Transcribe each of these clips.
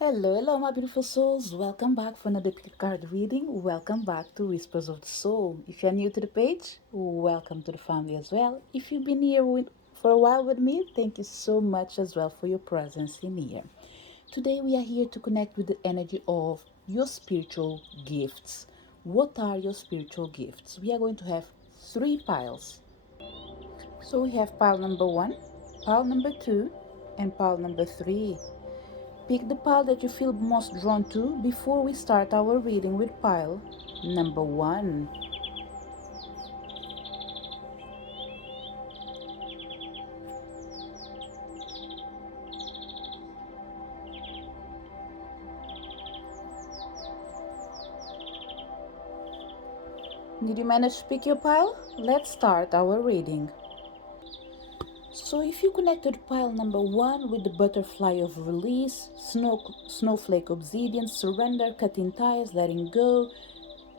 Hello, my beautiful souls. Welcome back for another card reading. Welcome back to Whispers of the Soul. If you're new to the page, welcome to the family as well. If you've been here for a while with me, thank you so much as well for your presence in here. Today, we are here to connect with the energy of your spiritual gifts. What are your spiritual gifts? We are going to have three piles. So we have pile number one, pile number two, and pile number three. Pick the pile that you feel most drawn to before we start our reading with pile number one. Did you manage to pick your pile? Let's start our reading. So if you connected pile number one with the butterfly of release, snowflake obsidian, surrender, cutting ties, letting go,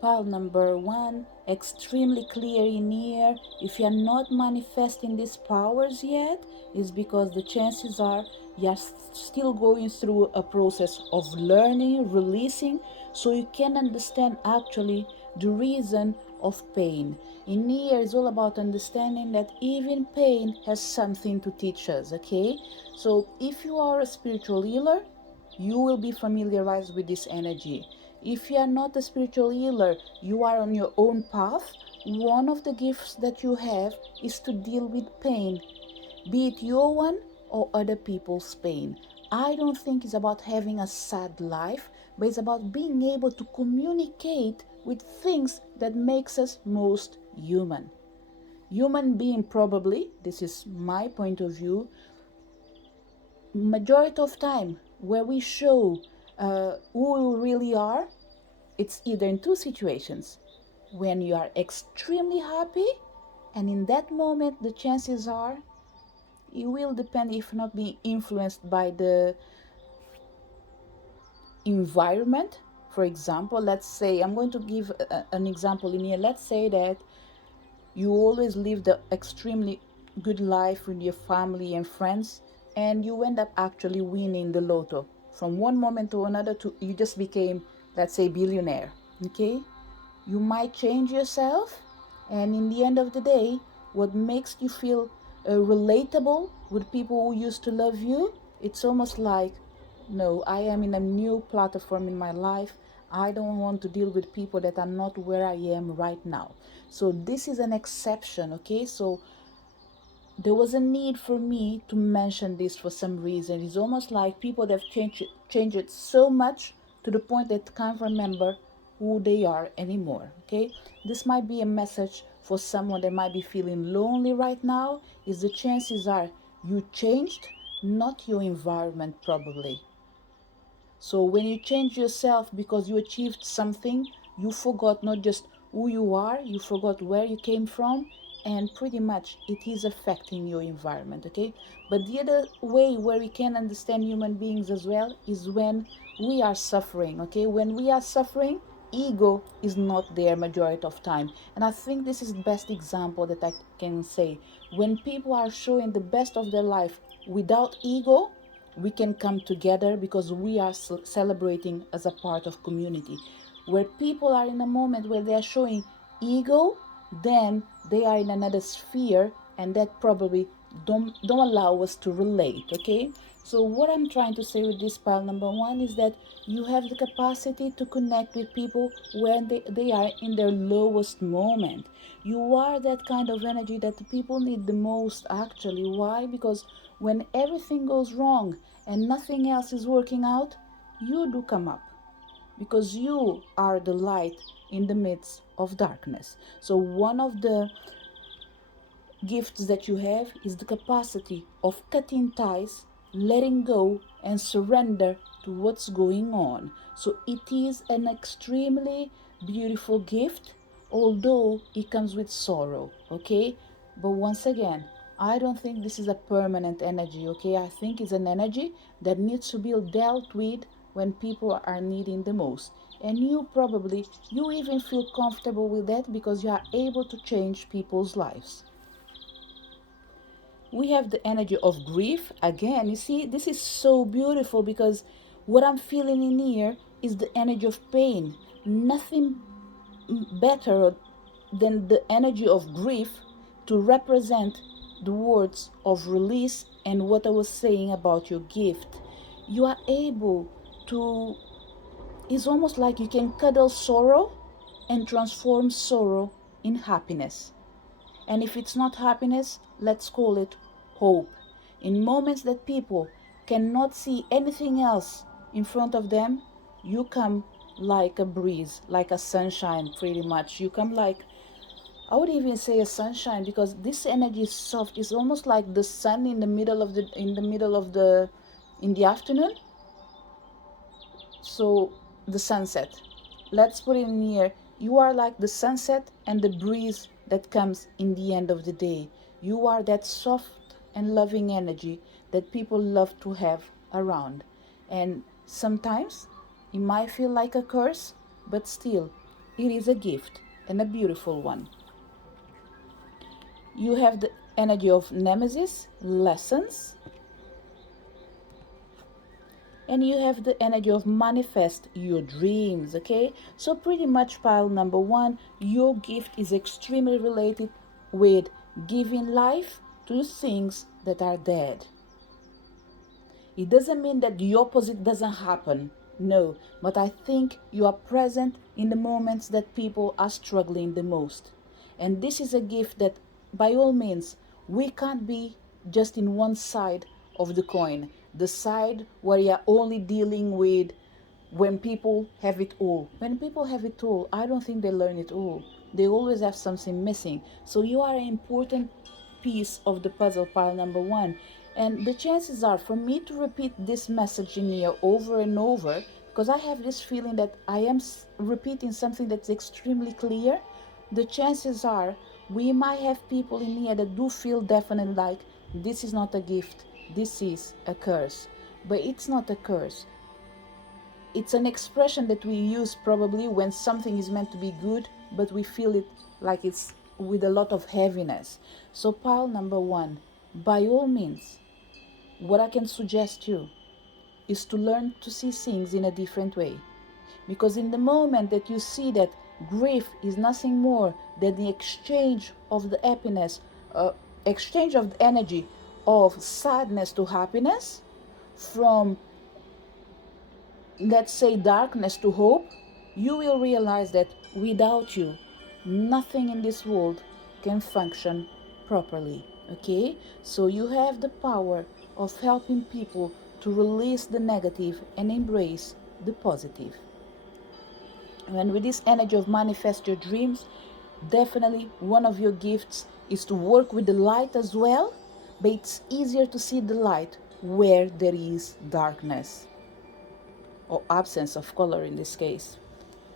pile number one, extremely clear in here. If you're not manifesting these powers yet, it's because the chances are you're still going through a process of learning, releasing, so you can understand actually the reason of pain. In here is all about understanding that even pain has something to teach us, okay? So if you are a spiritual healer, you will be familiarized with this energy. If you are not a spiritual healer, you are on your own path. One of the gifts that you have is to deal with pain, be it your one or other people's pain. I don't think it's about having a sad life, but it's about being able to communicate with things that makes us most human. Human being, probably, this is my point of view, majority of time where we show who we really are, it's either in two situations: when you are extremely happy, and in that moment the chances are you will depend, if not being influenced by the environment. For example, let's say, I'm going to give an example in here. Let's say that you always live the extremely good life with your family and friends, and you end up actually winning the lotto. From one moment to another, to you just became, let's say, billionaire. Okay, you might change yourself, and in the end of the day, what makes you feel relatable with people who used to love you, it's almost like, no, I am in a new platform in my life. I don't want to deal with people that are not where I am right now. So this is an exception, okay? So there was a need for me to mention this for some reason. It's almost like people that have changed it so much to the point that can't remember who they are anymore. Okay, this might be a message for someone that might be feeling lonely right now. Is the chances are you changed, not your environment, probably. So when you change yourself because you achieved something, you forgot not just who you are, you forgot where you came from, and pretty much it is affecting your environment, okay? But the other way where we can understand human beings as well is when we are suffering, okay? When we are suffering, ego is not there majority of time. And I think this is the best example that I can say. When people are showing the best of their life without ego, we can come together because we are celebrating as a part of community. Where people are in a moment where they are showing ego, then they are in another sphere, and that probably don't allow us to relate, okay? So what I'm trying to say with this pile number one is that you have the capacity to connect with people when they are in their lowest moment. You are that kind of energy that the people need the most, actually. Why? Because when everything goes wrong and nothing else is working out, you do come up, because you are the light in the midst of darkness. So one of the gifts that you have is the capacity of cutting ties, letting go, and surrender to what's going on. So it is an extremely beautiful gift, although it comes with sorrow, okay? But once again, I don't think this is a permanent energy, okay? I think it's an energy that needs to be dealt with when people are needing the most. And you even feel comfortable with that because you are able to change people's lives. We have the energy of grief again. You see, this is so beautiful because What I'm feeling in here is the energy of pain. Nothing better than the energy of grief to represent the words of release and what I was saying about your gift. You are able to, it's almost like you can cuddle sorrow and transform sorrow in happiness. And if it's not happiness, let's call it hope. In moments that people cannot see anything else in front of them, you come like a breeze, like a sunshine, pretty much. You come like, I would even say a sunshine, because this energy is soft. It's almost like the sun in the middle of in the afternoon. So the sunset. Let's put it in here. You are like the sunset and the breeze that comes in the end of the day. You are that soft and loving energy that people love to have around. And sometimes it might feel like a curse, but still, it is a gift, and a beautiful one. You have the energy of nemesis, lessons, and you have the energy of manifest your dreams. Okay, so pretty much pile number one, your gift is extremely related with giving life to things that are dead. It doesn't mean that the opposite doesn't happen, no, but I think you are present in the moments that people are struggling the most. And this is a gift that, by all means, we can't be just in one side of the coin, the side where you're only dealing with when people have it all. When people have it all, I don't think they learn it all. They always have something missing. So you are an important piece of the puzzle, pile number one. And the chances are for me to repeat this message in here over and over, because I have this feeling that I am repeating something that's extremely clear, the chances are we might have people in here that do feel definitely like this is not a gift, this is a curse. But it's not a curse. It's an expression that we use probably when something is meant to be good, but we feel it like it's with a lot of heaviness. So pile number one, by all means, what I can suggest you is to learn to see things in a different way. Because in the moment that you see that grief is nothing more than the exchange of the happiness, exchange of the energy of sadness to happiness, from, let's say, darkness to hope, you will realize that without you, nothing in this world can function properly. Okay? So you have the power of helping people to release the negative and embrace the positive. And with this energy of manifest your dreams, definitely one of your gifts is to work with the light as well, but it's easier to see the light where there is darkness, or absence of color in this case,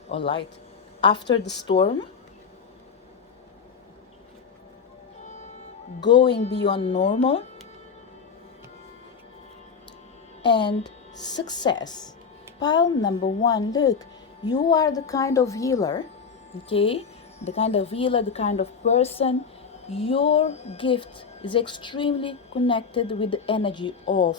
or light. After the storm, going beyond normal, and success. Pile number one, look, you are the kind of healer, okay? The kind of healer, the kind of person. Your gift is extremely connected with the energy of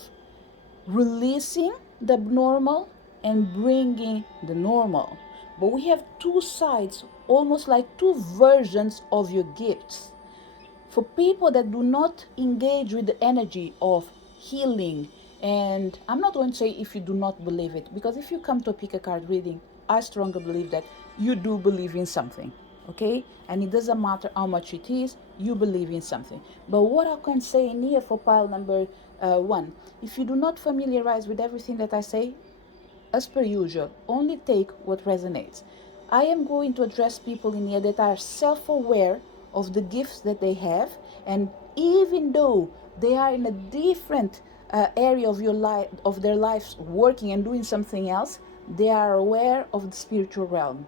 releasing the abnormal and bringing the normal. But we have two sides, almost like two versions of your gifts. For people that do not engage with the energy of healing, and I'm not going to say if you do not believe it, because if you come to a pick a card reading, I strongly believe that you do believe in something, okay? And it doesn't matter how much it is, you believe in something. But what I can say in here for pile number one, if you do not familiarize with everything that I say, as per usual, only take what resonates. I am going to address people in here that are self-aware of the gifts that they have, and even though they are in a different area of your life, of their lives, working and doing something else, they are aware of the spiritual realm.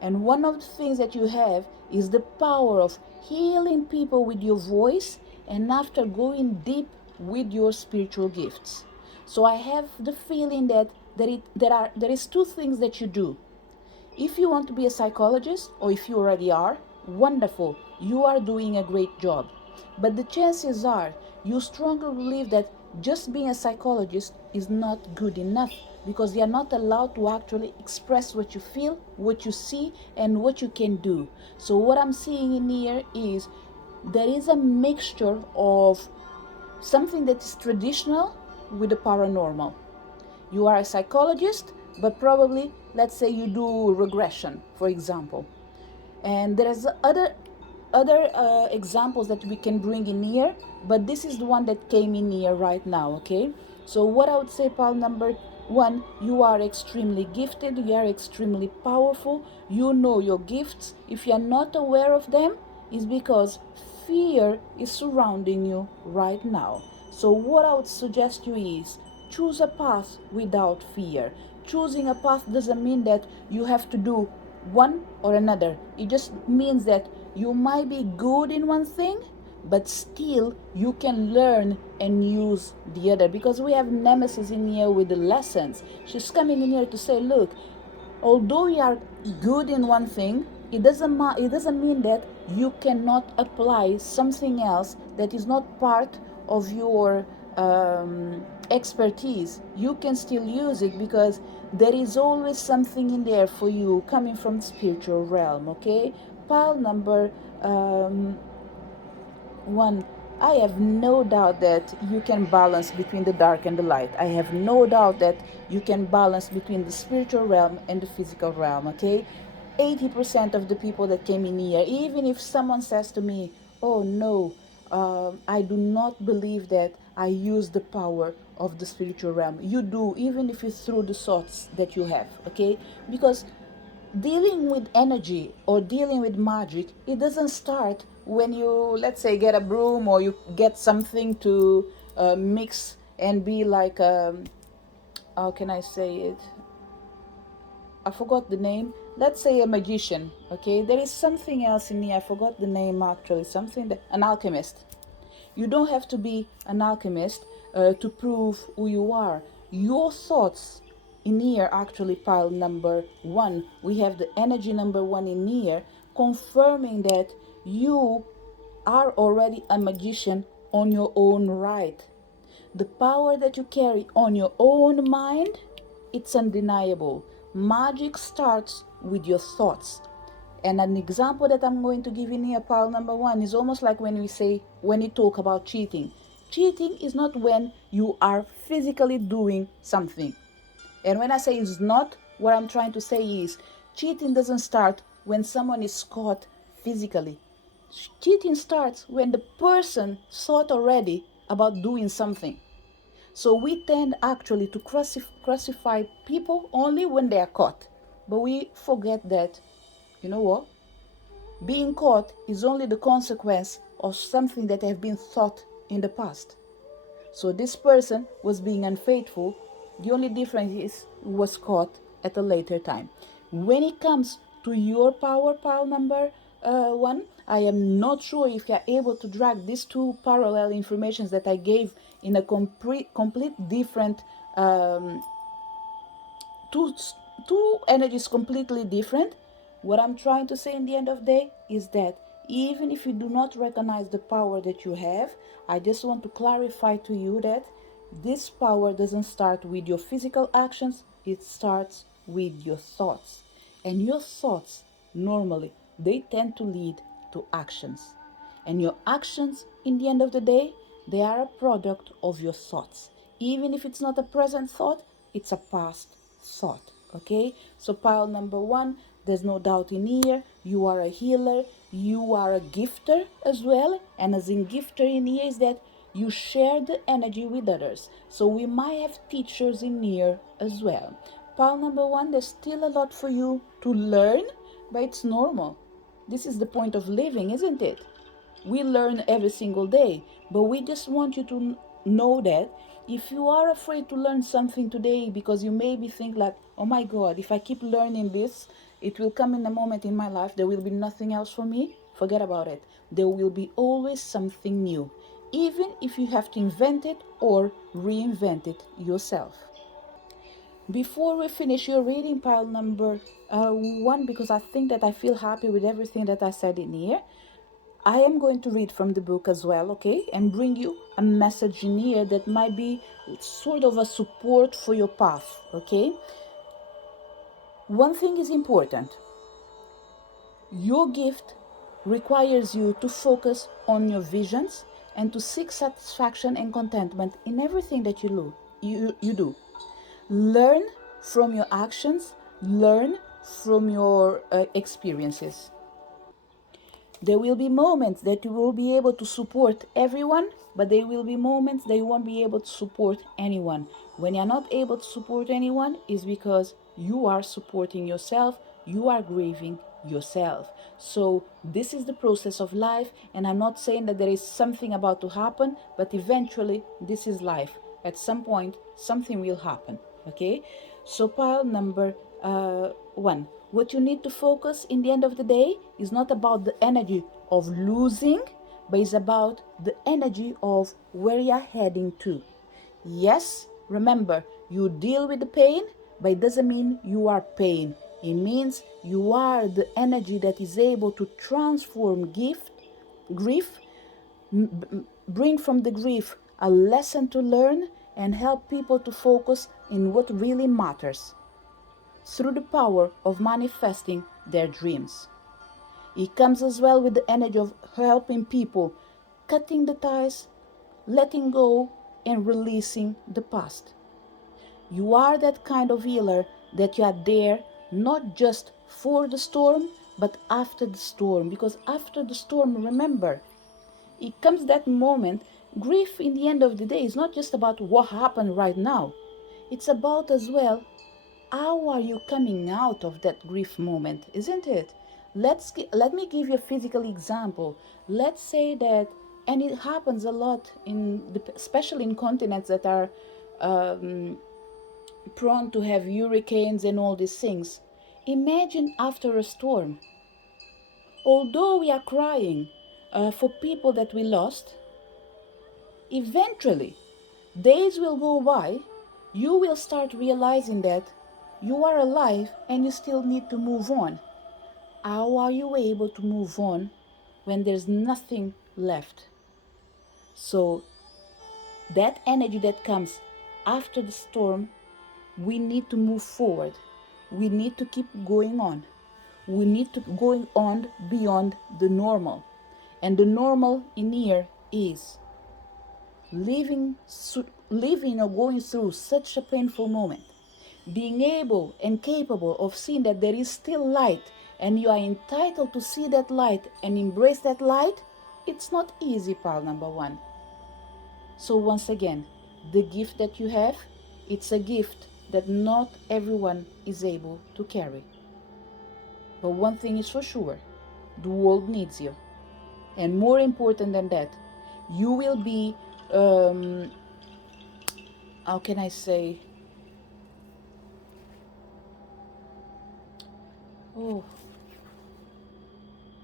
And one of the things that you have is the power of healing people with your voice, and after going deep with your spiritual gifts. So I have the feeling that there is two things that you do. If you want to be a psychologist, or if you already are, wonderful, you are doing a great job. But the chances are you strongly believe that just being a psychologist is not good enough, because you are not allowed to actually express what you feel, what you see, and what you can do. So what I'm seeing in here is there is a mixture of something that is traditional with the paranormal. You are a psychologist, but probably, let's say you do regression, for example. And there's other examples that we can bring in here, but this is the one that came in here right now. Okay, so what I would say, pile number one, you are extremely gifted, you are extremely powerful, you know your gifts. If you're not aware of them, is because fear is surrounding you right now. So what I would suggest you is choose a path without fear. Choosing a path doesn't mean that you have to do one or another. It just means that you might be good in one thing, but still you can learn and use the other. Because we have Nemesis in here with the lessons. She's coming in here to say, look, although you are good in one thing, it doesn't mean that you cannot apply something else that is not part of your expertise. You can still use it, because there is always something in there for you coming from the spiritual realm. Okay, pile number one, I have no doubt that you can balance between the dark and the light. I have no doubt that you can balance between the spiritual realm and the physical realm. Okay, 80% of the people that came in here, even if someone says to me, oh no, I do not believe that I use the power of the spiritual realm. You do, even if it's through the thoughts that you have. Okay, because dealing with energy or dealing with magic, it doesn't start when you, let's say, get a broom or you get something to mix and be like, how can I say it, I forgot the name. Let's say a magician. Okay, there is something else in here, I forgot the name actually, something that, an alchemist. You don't have to be an alchemist to prove who you are. Your thoughts in here, actually, pile number one, we have the energy number one in here, confirming that you are already a magician on your own right. The power that you carry on your own mind, it's undeniable. Magic starts with your thoughts. And an example that I'm going to give in here, pile number one, is almost like when you talk about cheating. Cheating is not when you are physically doing something. And when I say it's not, what I'm trying to say is cheating doesn't start when someone is caught physically. Cheating starts when the person thought already about doing something. So we tend actually to classify people only when they are caught. But we forget that, you know what? Being caught is only the consequence of something that have been thought in the past. So this person was being unfaithful. The only difference is was caught at a later time. When it comes to your power, pile number one, I am not sure if you're able to drag these two parallel informations that I gave in a complete different two two energies completely different. What I'm trying to say in the end of the day is that even if you do not recognize the power that you have, I just want to clarify to you that this power doesn't start with your physical actions, it starts with your thoughts. And your thoughts, normally, they tend to lead to actions. And your actions, in the end of the day, they are a product of your thoughts. Even if it's not a present thought, it's a past thought. Okay, so pile number one, there's no doubt in here, you are a healer, you are a gifter as well. And as in gifter in here is that you share the energy with others. So we might have teachers in here as well. Pile number one, there's still a lot for you to learn, but it's normal. This is the point of living, isn't it? We learn every single day, but we just want you to know that if you are afraid to learn something today because you maybe think like, oh my God, if I keep learning this, it will come in a moment in my life, there will be nothing else for me. Forget about it. There will be always something new, even if you have to invent it or reinvent it yourself. Before we finish your reading, pile number one, because I think that I feel happy with everything that I said in here, I am going to read from the book as well, okay, and bring you a message in here that might be sort of a support for your path, okay? One thing is important. Your gift requires you to focus on your visions and to seek satisfaction and contentment in everything that you do. Learn from your actions, learn from your experiences. There will be moments that you will be able to support everyone, but there will be moments that you won't be able to support anyone. When you're not able to support anyone, is because you are supporting yourself, you are grieving yourself. So this is the process of life, and I'm not saying that there is something about to happen, but eventually this is life. At some point, something will happen, okay? So pile number 1. What you need to focus in the end of the day is not about the energy of losing, but it's about the energy of where you're heading to. Yes, remember, you deal with the pain, but it doesn't mean you are pain. It means you are the energy that is able to transform grief, bring from the grief a lesson to learn, and help people to focus in what really matters through the power of manifesting their dreams. It comes as well with the energy of helping people, cutting the ties, letting go, and releasing the past. You are that kind of healer that you are there not just for the storm, but after the storm. Because after the storm, remember, it comes that moment. Grief in the end of the day is not just about what happened right now. It's about as well how are you coming out of that grief moment, isn't it? Let me give you a physical example. Let's say that, and it happens a lot especially in continents that are prone to have hurricanes and all these things. Imagine after a storm, although we are crying for people that we lost, eventually days will go by, you will start realizing that you are alive and you still need to move on. How are you able to move on when there's nothing left? So that energy that comes after the storm, we need to move forward. We need to keep going on. We need to go on beyond the normal. And the normal in here is living or going through such a painful moment, being able and capable of seeing that there is still light and you are entitled to see that light and embrace that light. It's not easy, pal number 1. So once again, the gift that you have, it's a gift that not everyone is able to carry. But one thing is for sure, the world needs you. And more important than that, you will be, how can I say,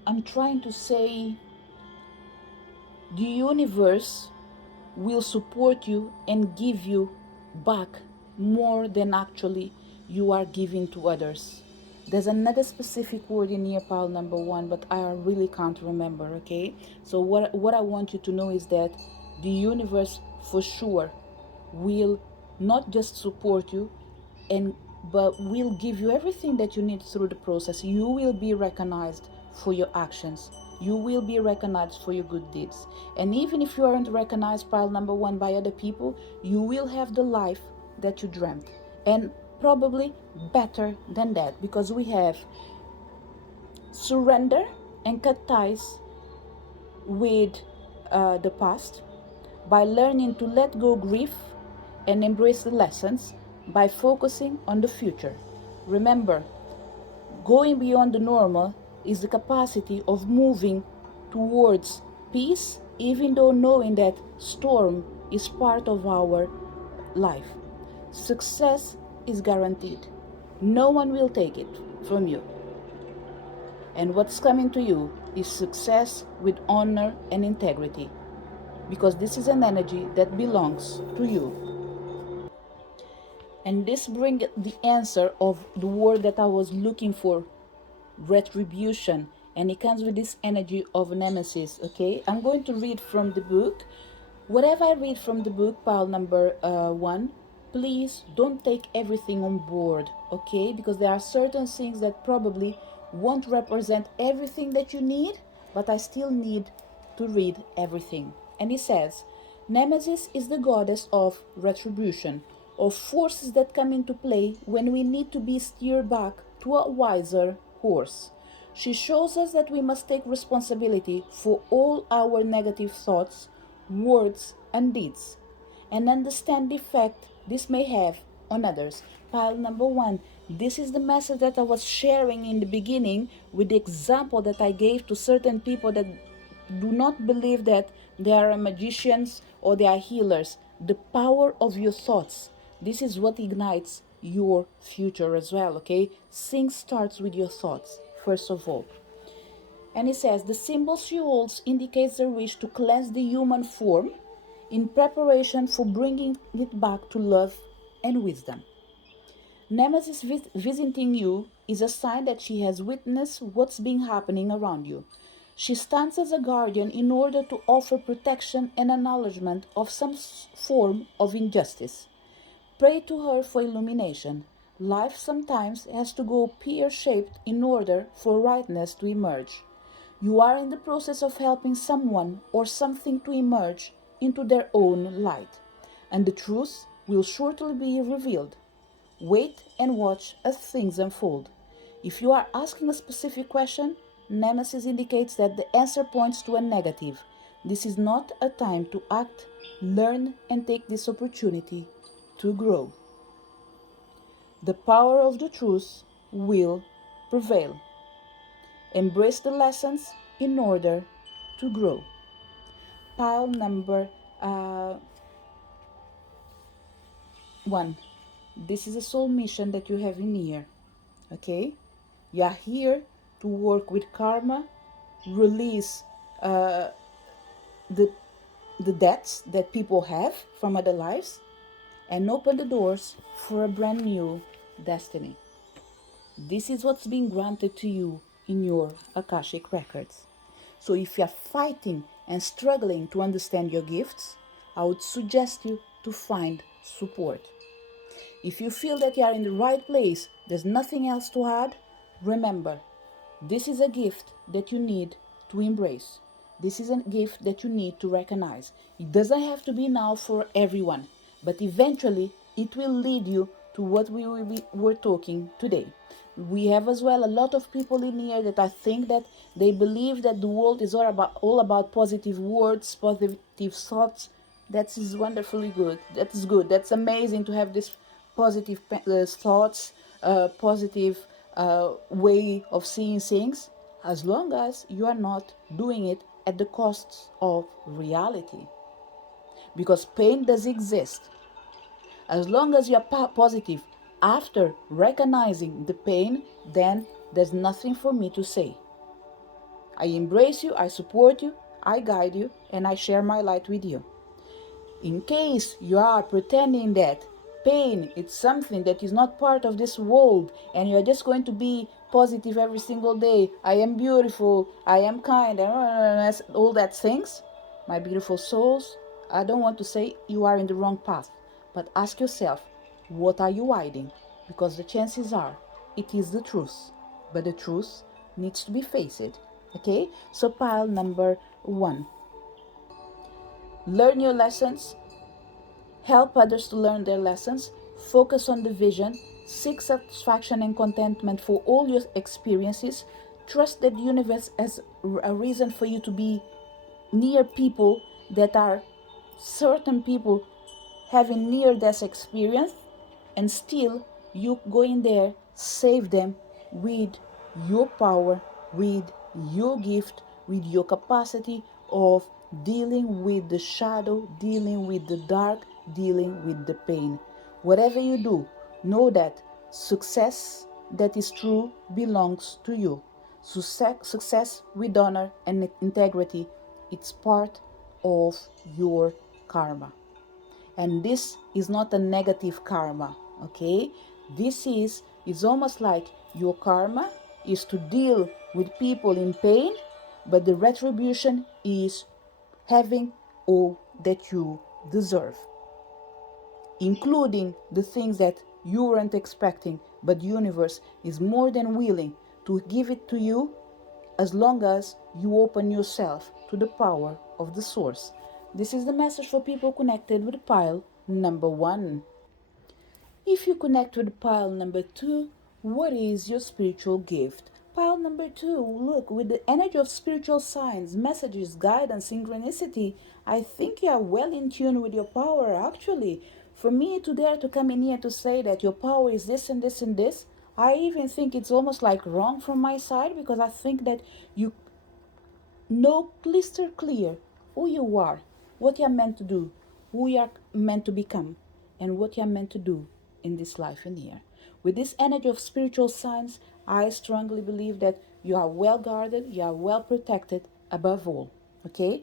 I'm trying to say, the universe will support you and give you back more than actually you are giving to others. There's another specific word in here, pile number 1, but I really can't remember, okay? So what I want you to know is that the universe for sure will not just support you, but will give you everything that you need through the process. You will be recognized for your actions. You will be recognized for your good deeds. And even if you aren't recognized, pile number 1, by other people, you will have the life that you dreamt. And probably better than that, because we have surrender and cut ties with the past by learning to let go grief and embrace the lessons by focusing on the future. Remember, going beyond the normal is the capacity of moving towards peace, even though knowing that storm is part of our life. Success is guaranteed. No one will take it from you. And what's coming to you is success with honor and integrity, because this is an energy that belongs to you. And this brings the answer of the word that I was looking for, retribution. and it comes with this energy of nemesis. Okay, I'm going to read from the book. Whatever I read from the book, pile number 1, please don't take everything on board, okay? Because there are certain things that probably won't represent everything that you need, but I still need to read everything. And he says, Nemesis is the goddess of retribution, of forces that come into play when we need to be steered back to a wiser course. She shows us that we must take responsibility for all our negative thoughts, words, and deeds, and understand the effect this may have on others. Pile number 1. This is the message that I was sharing in the beginning with the example that I gave to certain people that do not believe that they are magicians or they are healers. The power of your thoughts. This is what ignites your future as well, okay? Things starts with your thoughts, first of all. And it says, the symbol she holds indicates her wish to cleanse the human form in preparation for bringing it back to love and wisdom. Nemesis visiting you is a sign that she has witnessed what's been happening around you. She stands as a guardian in order to offer protection and acknowledgement of some form of injustice. Pray to her for illumination. Life sometimes has to go pear-shaped in order for rightness to emerge. You are in the process of helping someone or something to emerge into their own light, and the truth will shortly be revealed. Wait and watch as things unfold. If you are asking a specific question, Nemesis indicates that the answer points to a negative. This is not a time to act, learn, and take this opportunity to grow. The power of the truth will prevail. Embrace the lessons in order to grow. Pile number 1. This is a soul mission that you have in here. Okay? You are here to work with karma, release the debts that people have from other lives, and open the doors for a brand new destiny. This is what's being granted to you in your Akashic records. So if you're fighting and struggling to understand your gifts, I would suggest you to find support. If you feel that you are in the right place, there's nothing else to add, remember, this is a gift that you need to embrace. This is a gift that you need to recognize. It doesn't have to be now for everyone, but eventually it will lead you to what were talking today. We have as well a lot of people in here that I think that they believe that the world is all about positive words, positive thoughts. That is wonderfully good. That is good. That's amazing to have this positive thoughts, positive way of seeing things, as long as you are not doing it at the cost of reality. Because pain does exist. As long as you are positive after recognizing the pain, then there's nothing for me to say. I embrace you, I support you, I guide you, and I share my light with you. In case you are pretending that pain is something that is not part of this world and you're just going to be positive every single day, I am beautiful, I am kind, and all that things, my beautiful souls, I don't want to say you are in the wrong path, but ask yourself, what are you hiding? Because the chances are it is the truth, but the truth needs to be faced. Okay, so pile number 1. Learn your lessons, help others to learn their lessons, focus on the vision, seek satisfaction and contentment for all your experiences, trust that the universe has a reason for you to be near people that are certain people having near-death experience, and still you go in there, save them with your power, with your gift, with your capacity of dealing with the shadow, dealing with the dark, dealing with the pain. Whatever you do, know that success that is true belongs to you. Success with honor and integrity, it's part of your karma. And this is not a negative karma, okay? This is almost like your karma is to deal with people in pain, but the retribution is having all that you deserve, including the things that you weren't expecting, but the universe is more than willing to give it to you as long as you open yourself to the power of the source. This is the message for people connected with pile number 1. If you connect with pile number 2, what is your spiritual gift? Pile number 2, look, with the energy of spiritual signs, messages, guidance, synchronicity, I think you are well in tune with your power, actually. For me to dare to come in here to say that your power is this and this and this, I even think it's almost like wrong from my side, because I think that you know crystal clear who you are, what you're meant to do, who you're meant to become, and what you're meant to do in this life in here. With this energy of spiritual signs, I strongly believe that you are well guarded, you are well protected above all. Okay?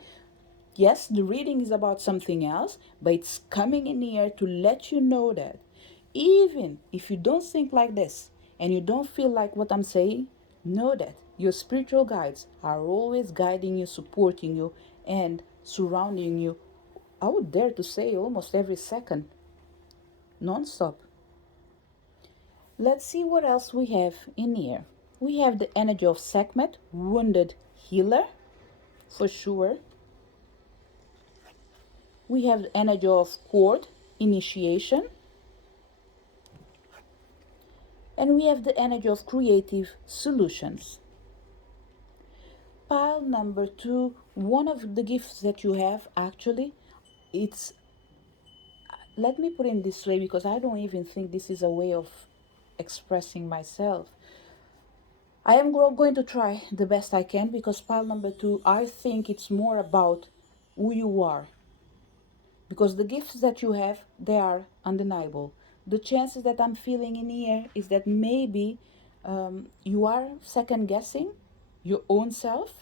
Yes, the reading is about something else, but it's coming in here to let you know that even if you don't think like this and you don't feel like what I'm saying, know that your spiritual guides are always guiding you, supporting you, and surrounding you. I would dare to say almost every second, non-stop. Let's see what else we have in here. We have the energy of Sekhmet, wounded healer, for sure. We have the energy of cord, initiation. And we have the energy of creative solutions. Pile number 2, one of the gifts that you have actually, it's, let me put it this way, because I don't even think this is a way of expressing myself. I am going to try the best I can, because pile number 2, I think it's more about who you are. Because the gifts that you have, they are undeniable. The chances that I'm feeling in here is that maybe you are second guessing your own self,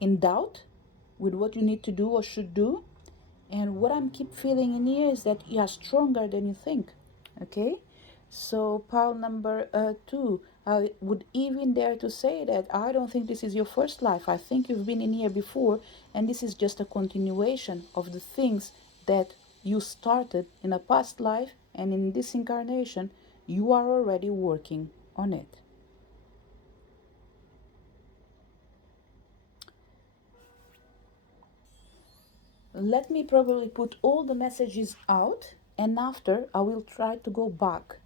in doubt with what you need to do or should do. And what I'm keep feeling in here is that you are stronger than you think. Okay, so pile number 2, I would even dare to say that I don't think this is your first life. I think you've been in here before, and this is just a continuation of the things that you started in a past life, and in this incarnation you are already working on it. Let me probably put all the messages out, and after I will try to go back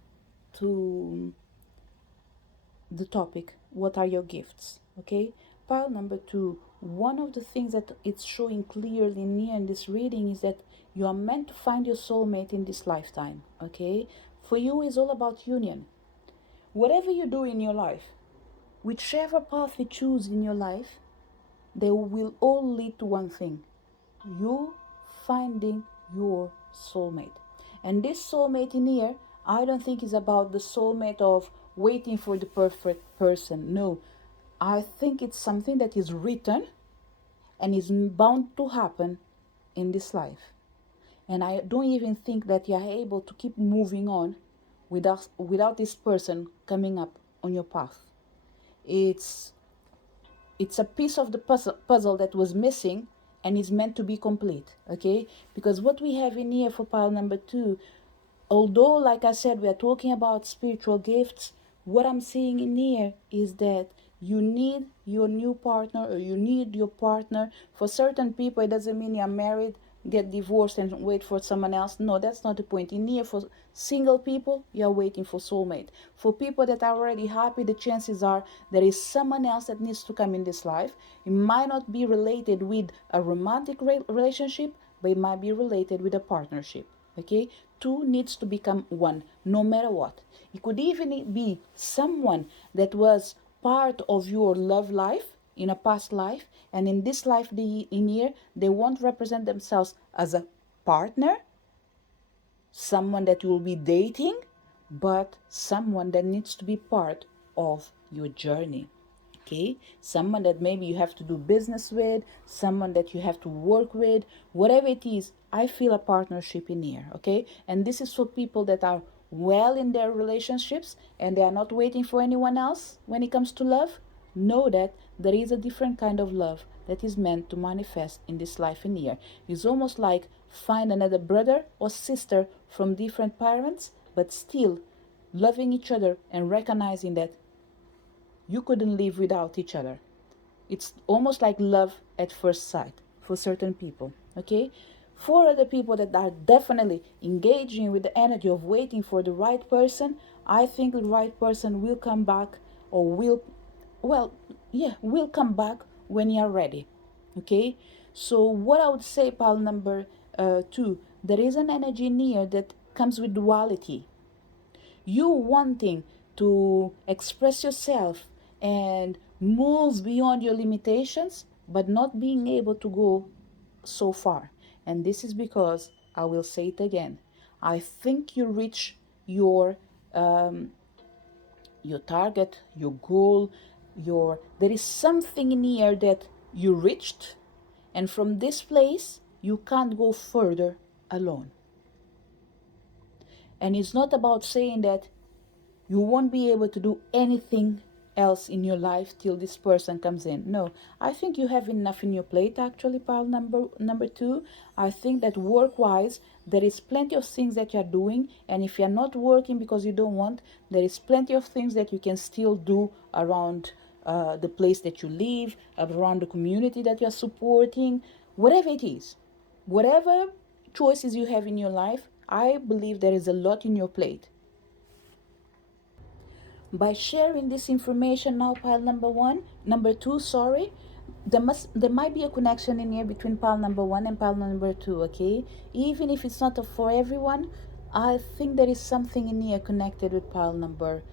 to the topic, what are your gifts? Okay, pile number 2, one of the things that it's showing clearly near in this reading is that you are meant to find your soulmate in this lifetime. Okay, for you is all about union. Whatever you do in your life, whichever path you choose in your life, they will all lead to one thing: you finding your soulmate. And this soulmate in here, I don't think is about the soulmate of waiting for the perfect person. No, I think it's something that is written and is bound to happen in this life. And I don't even think that you are able to keep moving on without this person coming up on your path. It's a piece of the puzzle that was missing and is meant to be complete. Okay, because what we have in here for pile number 2, although like I said we are talking about spiritual gifts, what I'm seeing in here is that you need your new partner, or you need your partner. For certain people, it doesn't mean you're married, get divorced and wait for someone else. No, that's not the point. In here, for single people, you're waiting for soulmate. For people that are already happy, the chances are there is someone else that needs to come in this life. It might not be related with a romantic relationship, but it might be related with a partnership. Okay, 2 needs to become 1, no matter what. It could even be someone that was part of your love life in a past life, and in this life in here they won't represent themselves as a partner, someone that you will be dating, but someone that needs to be part of your journey. Okay, someone that maybe you have to do business with, someone that you have to work with, whatever it is. I feel a partnership in here. Okay, and this is for people that are well in their relationships and they are not waiting for anyone else when it comes to love, know that there is a different kind of love that is meant to manifest in this life in here. It's almost like find another brother or sister from different parents, but still loving each other and recognizing that you couldn't live without each other. It's almost like love at first sight for certain people, okay? For other people that are definitely engaging with the energy of waiting for the right person, I think the right person will come back or well, will come back when you're ready, okay? So what I would say, pile number 2, there is an energy in here that comes with duality. You wanting to express yourself and move beyond your limitations, but not being able to go so far. And this is because, I will say it again, I think you reach um, your target, your goal, there is something in here that you reached, and from this place you can't go further alone. And it's not about saying that you won't be able to do anything else in your life till this person comes in. No, I think you have enough in your plate actually, pile number 2. I think that work wise there is plenty of things that you're doing, and if you're not working because you don't want, there is plenty of things that you can still do around the place that you live, around the community that you're supporting, whatever it is, whatever choices you have in your life. I believe there is a lot in your plate. By sharing this information now, pile number 2, sorry, there might be a connection in here between pile number 1 and pile number 2, okay? Even if it's not for everyone, I think there is something in here connected with pile number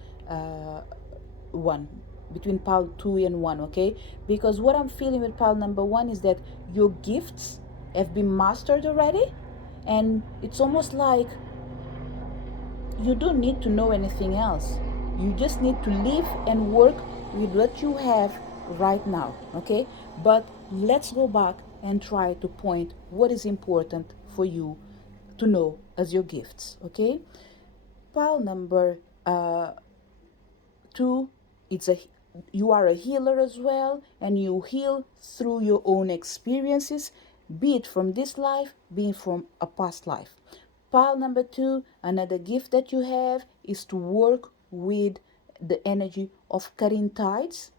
1, between pile 2 and 1, okay? Because what I'm feeling with pile number 1 is that your gifts have been mastered already, and it's almost like you don't need to know anything else. You just need to live and work with what you have right now, okay? But let's go back and try to point what is important for you to know as your gifts, okay? Pile number 2, it's a you are a healer as well, and you heal through your own experiences, be it from this life, be it from a past life. Pile number 2, another gift that you have is to work with the energy of cutting ties,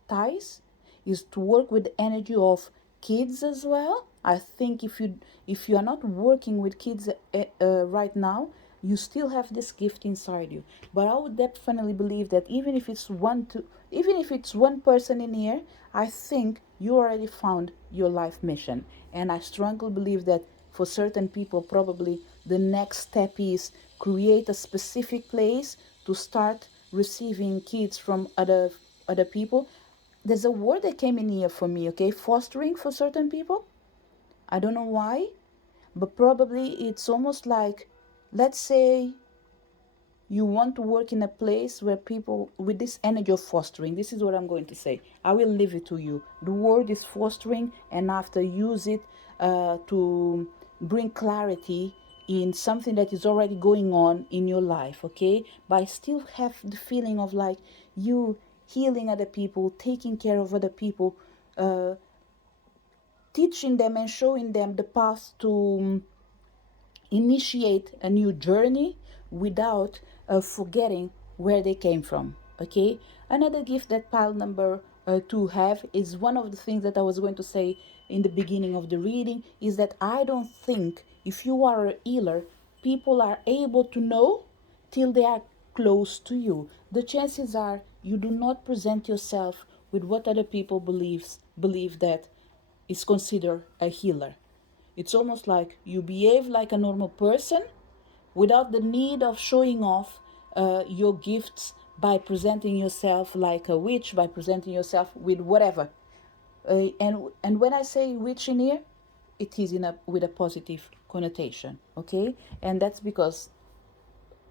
is to work with the energy of kids as well. I think if you are not working with kids right now, you still have this gift inside you. But I would definitely believe that even if it's one person in here, I think you already found your life mission. And I strongly believe that for certain people, probably the next step is create a specific place to start receiving kids from other people. There's a word that came in here for me, okay? Fostering for certain people. I don't know why, but probably it's almost like, let's say you want to work in a place where people with this energy of fostering, this is what I'm going to say, I will leave it to you. The word is fostering, and after use it to bring clarity in something that is already going on in your life, okay? But I still have the feeling of like you healing other people, taking care of other people, teaching them and showing them the path to initiate a new journey without forgetting where they came from, okay? Another gift that pile number 2 have is one of the things that I was going to say in the beginning of the reading, is that I don't think if you are a healer, people are able to know till they are close to you. The chances are you do not present yourself with what other people believe that is considered a healer. It's almost like you behave like a normal person without the need of showing off your gifts by presenting yourself like a witch, by presenting yourself with whatever. And when I say witch in here, it is with a positive connotation, okay? And that's because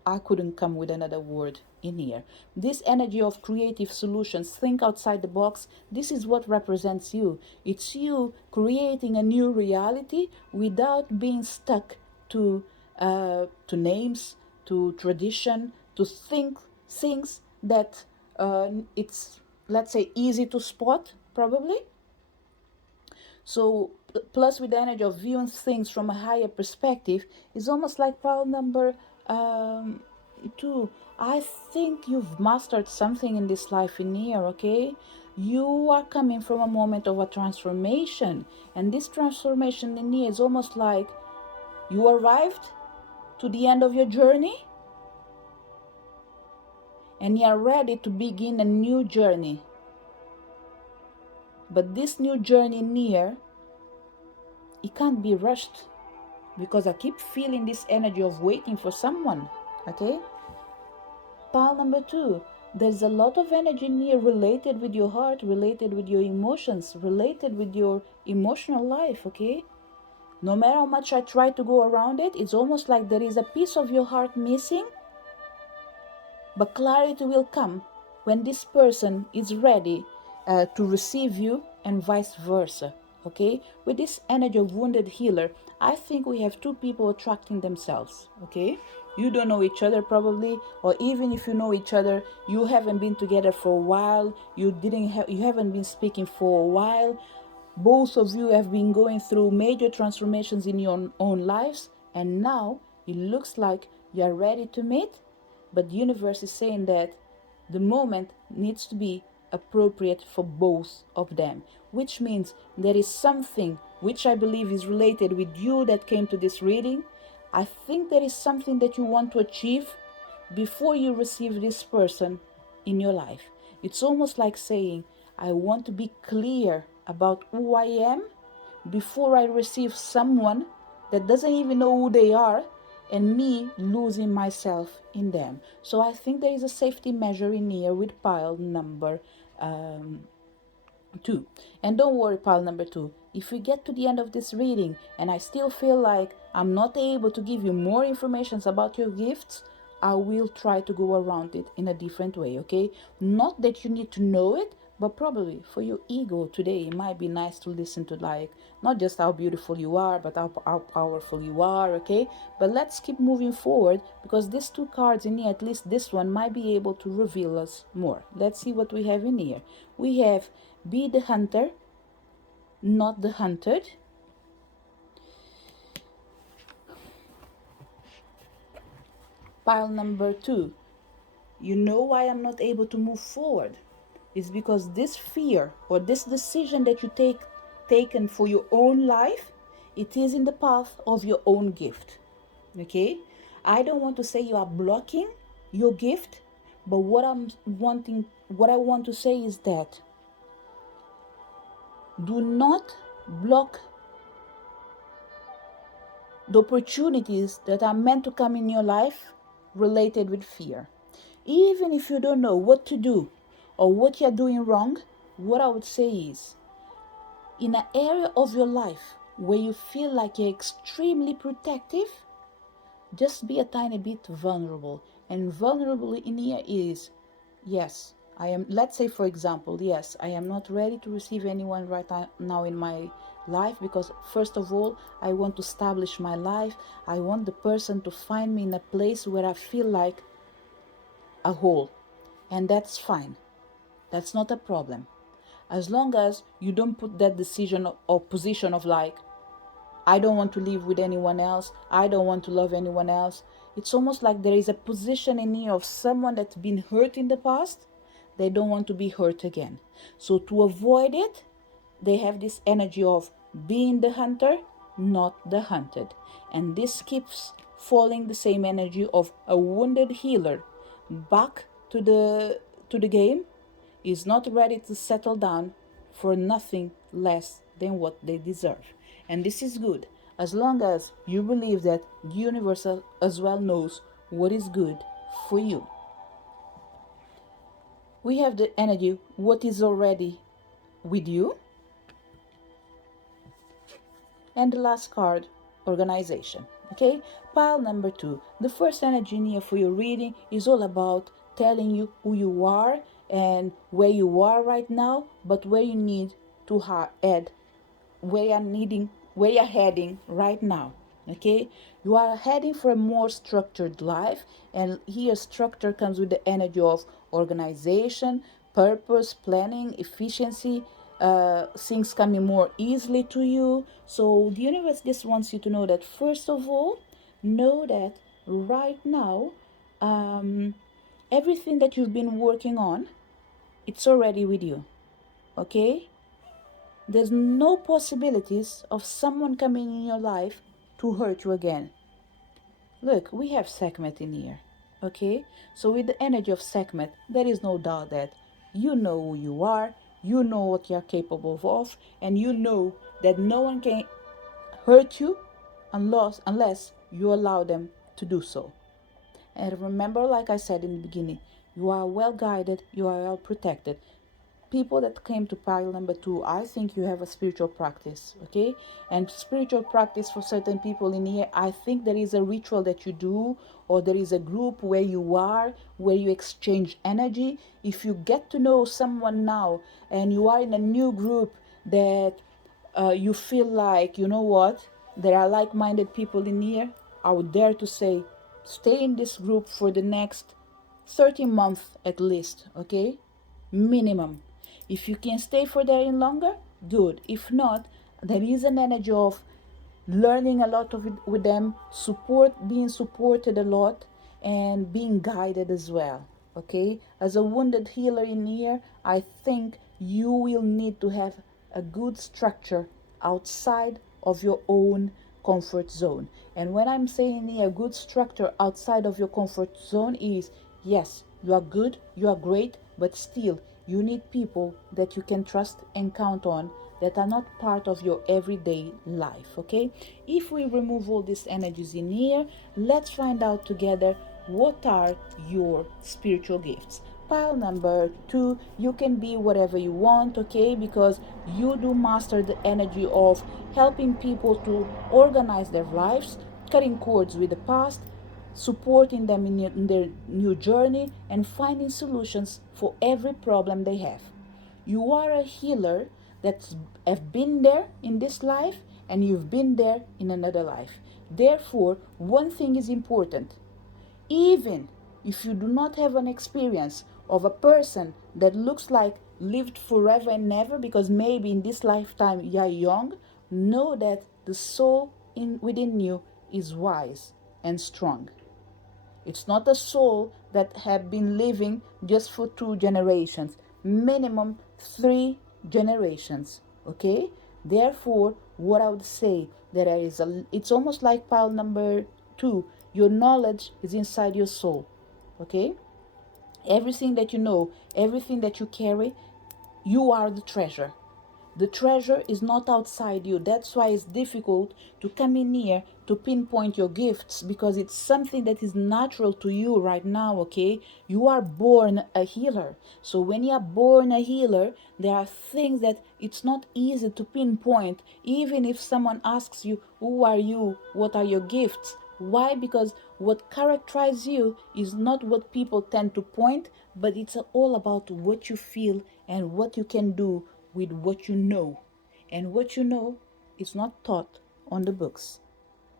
I couldn't come with another word in here. This energy of creative solutions, think outside the box, this is what represents you. It's you creating a new reality without being stuck to names, to tradition, to think things that it's, let's say, easy to spot, probably. So plus with the energy of viewing things from a higher perspective is almost like pile number 2. I think you've mastered something in this life in here, okay? You are coming from a moment of a transformation, and this transformation in here is almost like you arrived to the end of your journey and you are ready to begin a new journey. But this new journey near, it can't be rushed, because I keep feeling this energy of waiting for someone, okay? Pile number 2, there's a lot of energy near related with your heart, related with your emotions, related with your emotional life, okay? No matter how much I try to go around it, it's almost like there is a piece of your heart missing, but clarity will come when this person is ready to receive you, and vice versa, okay? With this energy of wounded healer, I think we have two people attracting themselves, okay? You don't know each other probably, or even if you know each other, you haven't been together for a while, you haven't been speaking for a while. Both of you have been going through major transformations in your own lives, and now it looks like you are ready to meet, but the universe is saying that the moment needs to be appropriate for both of them, which means there is something which I believe is related with you that came to this reading. I think there is something that you want to achieve before you receive this person in your life. It's almost like saying, I want to be clear about who I am before I receive someone that doesn't even know who they are, and me losing myself in them. So I think there is a safety measure in here with pile number 2. And don't worry, pile number 2, if we get to the end of this reading and I still feel like I'm not able to give you more information about your gifts, I will try to go around it in a different way, okay? Not that you need to know it, but probably for your ego today, it might be nice to listen to, like, not just how beautiful you are, but how powerful you are, okay? But let's keep moving forward, because these two cards in here, at least this one, might be able to reveal us more. Let's see what we have in here. We have be the hunter, not the hunted. Pile number 2, you know why I'm not able to move forward? It's because this fear or this decision that you taken for your own life, it is in the path of your own gift, okay? I don't want to say you are blocking your gift, but what I want to say is that do not block the opportunities that are meant to come in your life related with fear. Even if you don't know what to do or what you're doing wrong, what I would say is, in an area of your life where you feel like you're extremely protective, just be a tiny bit vulnerable. And vulnerable in here is, yes, I am, let's say for example, yes, I am not ready to receive anyone right now in my life, because first of all, I want to establish my life. I want the person to find me in a place where I feel like a whole. And that's fine. That's not a problem. As long as you don't put that decision or position of like, I don't want to live with anyone else, I don't want to love anyone else. It's almost like there is a position in here of someone that's been hurt in the past. They don't want to be hurt again. So to avoid it, they have this energy of being the hunter, not the hunted. And this keeps falling the same energy of a wounded healer back to the game, is not ready to settle down for nothing less than what they deserve. And this is good, as long as you believe that the universe as well knows what is good for you. We have the energy, what is already with you. And the last card, organization. Okay, pile number 2. The first energy in here for your reading is all about telling you who you are and where you are right now, but where you need to head, where you're heading right now. Okay, you are heading for a more structured life, and here structure comes with the energy of organization, purpose, planning, efficiency, things coming more easily to you. So the universe just wants you to know that, first of all, know that right now, um, everything that you've been working on, it's already with you. Okay, there's no possibilities of someone coming in your life to hurt you again. Look, we have Sekhmet in here. Okay? So with the energy of Sekhmet, there is no doubt that you know who you are, you know what you're capable of, and you know that no one can hurt you unless you allow them to do so. And remember, like I said in the beginning, you are well guided, you are well protected. People that came to pile number 2, I think you have a spiritual practice. Okay, and spiritual practice for certain people in here, I think there is a ritual that you do, or there is a group where you are, where you exchange energy. If you get to know someone now and you are in a new group that you feel like, you know what, there are like-minded people in here, I would dare to say, stay in this group for the next 13 months at least. Okay, minimum. If you can stay for there longer, good. If not, there is an energy of learning a lot of it with them, being supported a lot, and being guided as well. Okay, as a wounded healer in here, I think you will need to have a good structure outside of your own comfort zone. And when I'm saying here, a good structure outside of your comfort zone is, yes, you are good, you are great, but still you need people that you can trust and count on, that are not part of your everyday life. Okay, if we remove all these energies in here, let's find out together what are your spiritual gifts. Pile number 2, you can be whatever you want. Okay, because you do master the energy of helping people to organize their lives, cutting cords with the past, supporting them in their new journey, and finding solutions for every problem they have. You are a healer that have been there in this life, and you've been there in another life. Therefore, one thing is important. Even if you do not have an experience of a person that looks like lived forever and never, because maybe in this lifetime you are young, know that the soul within you is wise and strong. It's not a soul that have been living just for 2 generations, minimum 3 generations. Okay? Therefore, what I would say, that it's almost like pile number 2. Your knowledge is inside your soul. Okay? Everything that you know, everything that you carry, you are the treasure. The treasure is not outside you. That's why it's difficult to come in here to pinpoint your gifts, because it's something that is natural to you right now. Okay, you are born a healer. So when you are born a healer, there are things that it's not easy to pinpoint. Even if someone asks you, who are you, what are your gifts? Why? Because what characterizes you is not what people tend to point, but it's all about what you feel and what you can do with what you know. And what you know is not taught on the books.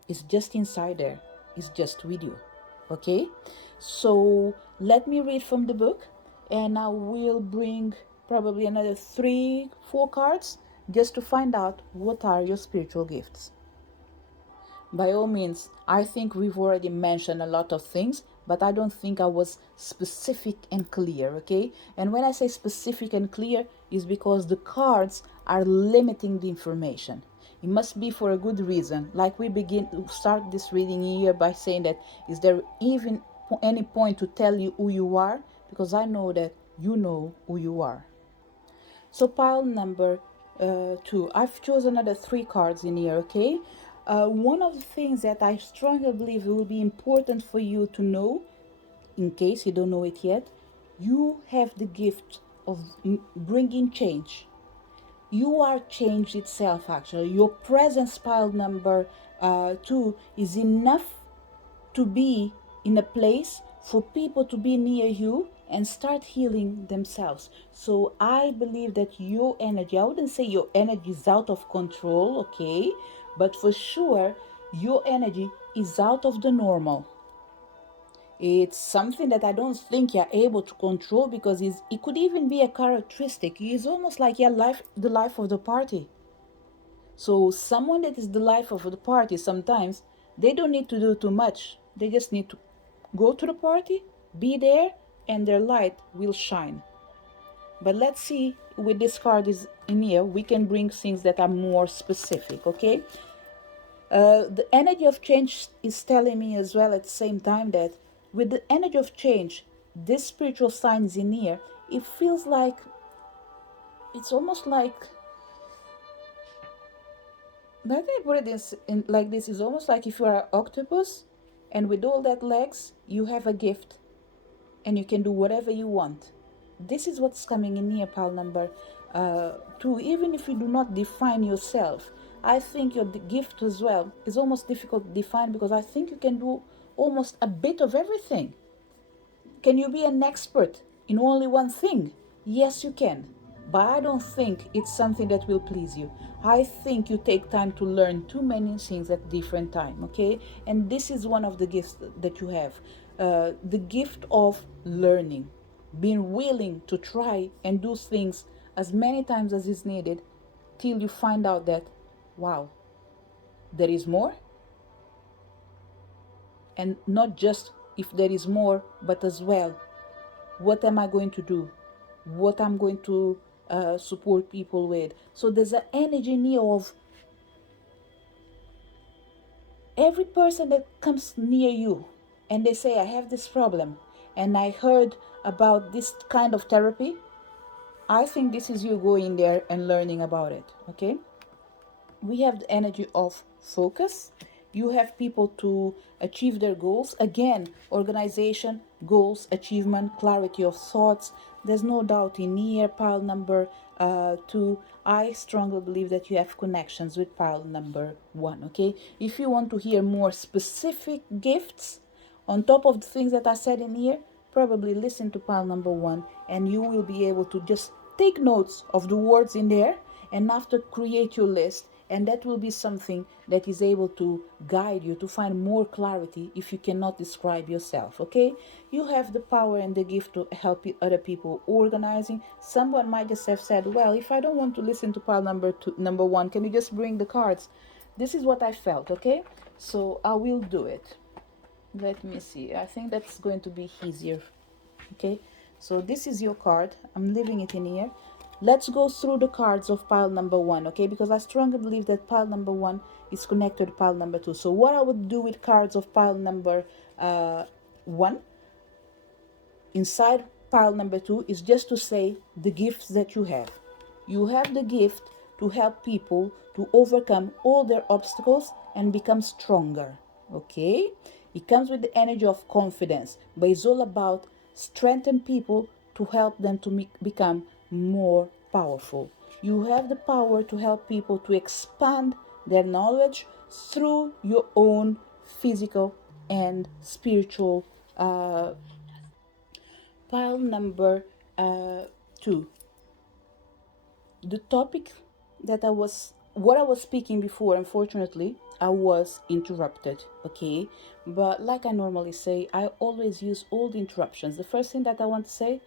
It's just inside there. It's just with you. Okay? So let me read from the book, and I will bring probably another 3, 4 cards just to find out what are your spiritual gifts. By all means, I think we've already mentioned a lot of things, but I don't think I was specific and clear. Okay, and when I say specific and clear, is because the cards are limiting the information. It must be for a good reason. Like we start this reading here by saying that, is there even any point to tell you who you are? Because I know that you know who you are. So pile number 2, I've chosen another 3 cards in here. Okay, one of the things that I strongly believe will be important for you to know, in case you don't know it yet, you have the gift of bringing change. You are change itself. Actually, your presence, pile number 2, is enough to be in a place for people to be near you and start healing themselves. So I believe that your energy, I wouldn't say your energy is out of control, okay, but for sure Your energy is out of the normal. It's something that I don't think you're able to control, because it could even be a characteristic. It's almost like your life, the life of the party. So someone that is the life of the party, sometimes they don't need to do too much. They just need to go to the party, be there, and their light will shine. But let's see, with this card is in here, we can bring things that are more specific, okay? The energy of change is telling me as well at the same time that with the energy of change, this spiritual sign is in here. It feels like, it's almost like, let me put it in like this. It's almost like if you are an octopus, and with all that legs, you have a gift, and you can do whatever you want. This is what's coming in here, pile number 2. Even if you do not define yourself, I think your gift as well is almost difficult to define, because I think you can do almost a bit of everything. Can you be an expert in only one thing? Yes, you can. But I don't think it's something that will please you. I think you take time to learn too many things at different time, okay? And this is one of the gifts that you have. The gift of learning. Being willing to try and do things as many times as is needed till you find out that, wow, there is more. And not just if there is more, but as well, what am I going to do? What I'm going to support people with. So there's an energy in here of every person that comes near you and they say, I have this problem and I heard about this kind of therapy. I think this is you going there and learning about it, okay? We have the energy of focus. You have people to achieve their goals. Again, organization, goals, achievement, clarity of thoughts. There's no doubt in here, pile number 2. I strongly believe that you have connections with pile number 1, okay? If you want to hear more specific gifts, on top of the things that I said in here, probably listen to pile number 1, and you will be able to just take notes of the words in there, and after create your list, and that will be something that is able to guide you to find more clarity if you cannot describe yourself, okay? You have the power and the gift to help other people organizing. Someone might just have said, well, if I don't want to listen to pile number 1, can you just bring the cards? This is what I felt, okay? So I will do it. Let me see. I think that's going to be easier, okay? So this is your card. I'm leaving it in here. Let's go through the cards of pile number 1, okay? Because I strongly believe that pile number 1 is connected to pile number 2. So what I would do with cards of pile number 1 inside pile number 2 is just to say the gifts that you have. You have the gift to help people to overcome all their obstacles and become stronger, okay? It comes with the energy of confidence, but it's all about strengthen people to help them to become more powerful. You have the power to help people to expand their knowledge through your own physical and spiritual pile number 2. The topic that what I was speaking before, unfortunately, I was interrupted, okay? But like I normally say, I always use all the interruptions. The first thing that I want to say,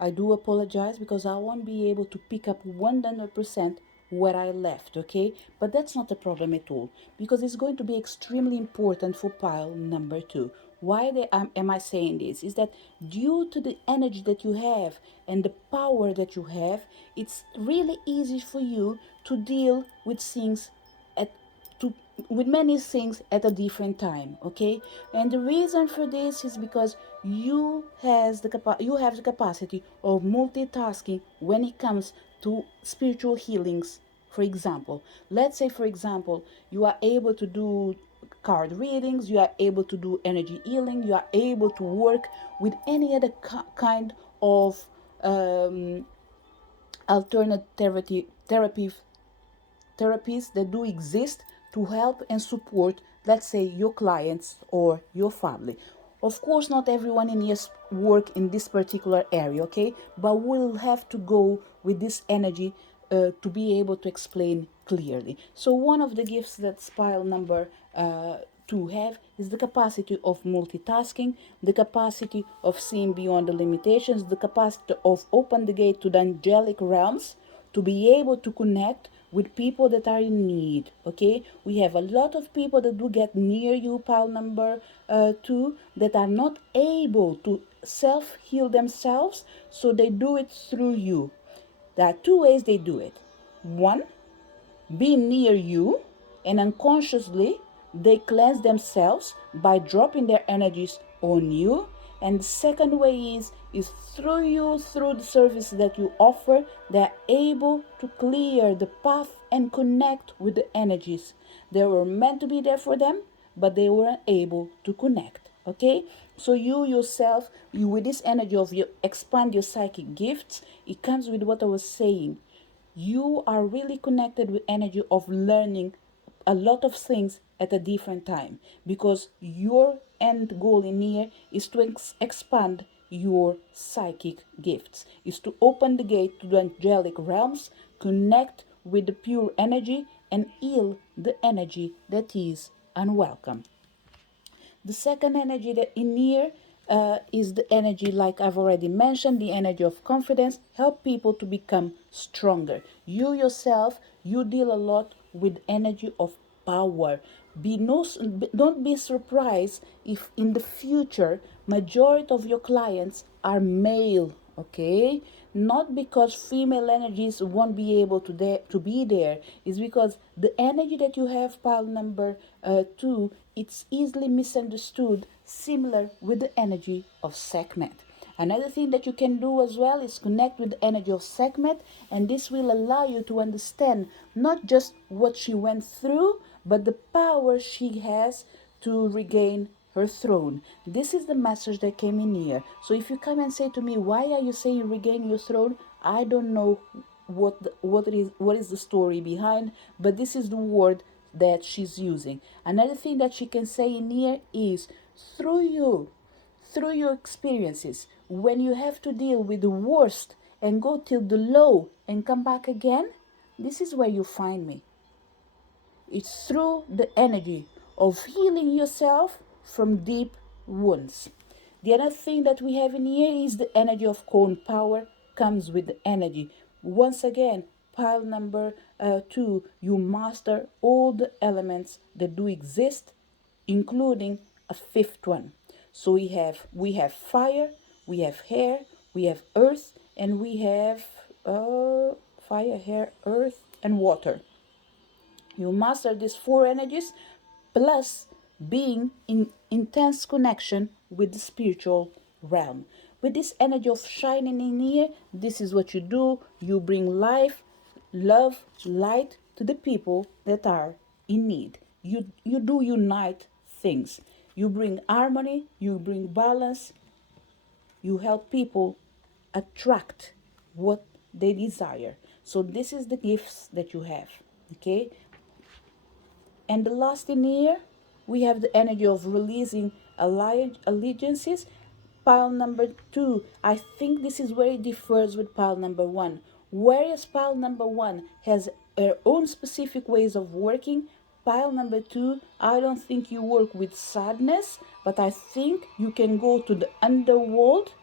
I do apologize, because I won't be able to pick up 100% where I left, okay? But that's not a problem at all, because it's going to be extremely important for pile number 2. Why am I saying this? Is that due to the energy that you have and the power that you have, it's really easy for you to deal with things at to with many things at a different time, okay? And the reason for this is because you have the capacity of multitasking when it comes to spiritual healings. For example, let's say, for example, you are able to do card readings, you are able to do energy healing, you are able to work with any other kind of alternative therapies that do exist to help and support, let's say, your clients or your family. Of course, not everyone in here work in this particular area, okay? But we'll have to go with this energy to be able to explain clearly. So one of the gifts that's pile number to have is the capacity of multitasking, the capacity of seeing beyond the limitations, the capacity of open the gate to the angelic realms, to be able to connect with people that are in need. Okay, we have a lot of people that do get near you, pile number 2, that are not able to self heal themselves, so they do it through you. There are two ways they do it. One, be near you, and unconsciously they cleanse themselves by dropping their energies on you. And the second way is through you, through the service that you offer, they're able to clear the path and connect with the energies. They were meant to be there for them, but they weren't able to connect. Okay, so you yourself, you with this energy of you expand your psychic gifts, it comes with what I was saying. You are really connected with energy of learning a lot of things at a different time, because your end goal in here is to expand your psychic gifts, is to open the gate to the angelic realms, connect with the pure energy, and heal the energy that is unwelcome. The second energy that in here is the energy, like I've already mentioned, the energy of confidence. Help people to become stronger. You yourself, you deal a lot with energy of power. Don't be surprised if in the future majority of your clients are male. Okay, not because female energies won't be able to be there. It's because the energy that you have, pile number 2, it's easily misunderstood, similar with the energy of Sekhmet. Another thing that you can do as well is connect with the energy of Sekhmet, and this will allow you to understand not just what she went through, but the power she has to regain her throne. This is the message that came in here. So if you come and say to me, why are you saying regain your throne? I don't know what is the story behind, but this is the word that she's using. Another thing that she can say in here is through your experiences, when you have to deal with the worst and go till the low and come back again, this is where you find me. It's through the energy of healing yourself from deep wounds. The other thing that we have in here is the energy of cone power comes with the energy. Once again, pile number 2, you master all the elements that do exist, including a fifth one. So we have fire, we have air, we have earth, and we have fire, air, earth, and water. You master these four energies, plus being in intense connection with the spiritual realm. With this energy of shining in here, this is what you do. You bring life, love, light to the people that are in need. You do unite things. You bring harmony, you bring balance, you help people attract what they desire. So this is the gifts that you have. Okay, and the last in here, we have the energy of releasing allegiances. Pile number 2, I think this is where it differs with pile number 1. Whereas pile number 1 has her own specific ways of working, pile number 2, I don't think you work with sadness, but I think you can go to the underworld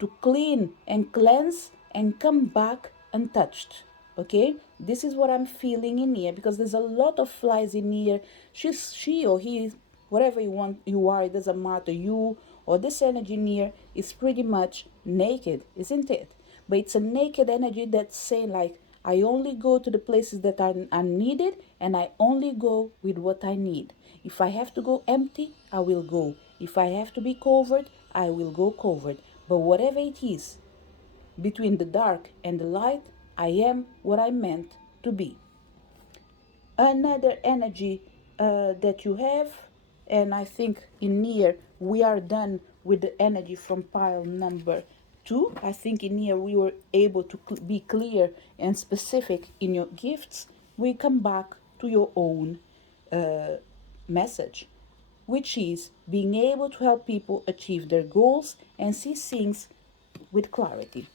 to clean and cleanse and come back untouched. Okay, this is what I'm feeling in here, because there's a lot of flies in here. She or he, whatever you want, you are, it doesn't matter. You or this energy in here is pretty much naked, isn't it? But it's a naked energy that's saying, like, I only go to the places that are needed, and I only go with what I need. If I have to go empty, I will go. If I have to be covered, I will go covered. But whatever it is, between the dark and the light, I am what I meant to be. Another energy that you have, and I think in here we are done with the energy from pile number 2. I think in here we were able to be clear and specific in your gifts. We come back to your own message, which is being able to help people achieve their goals and see things with clarity.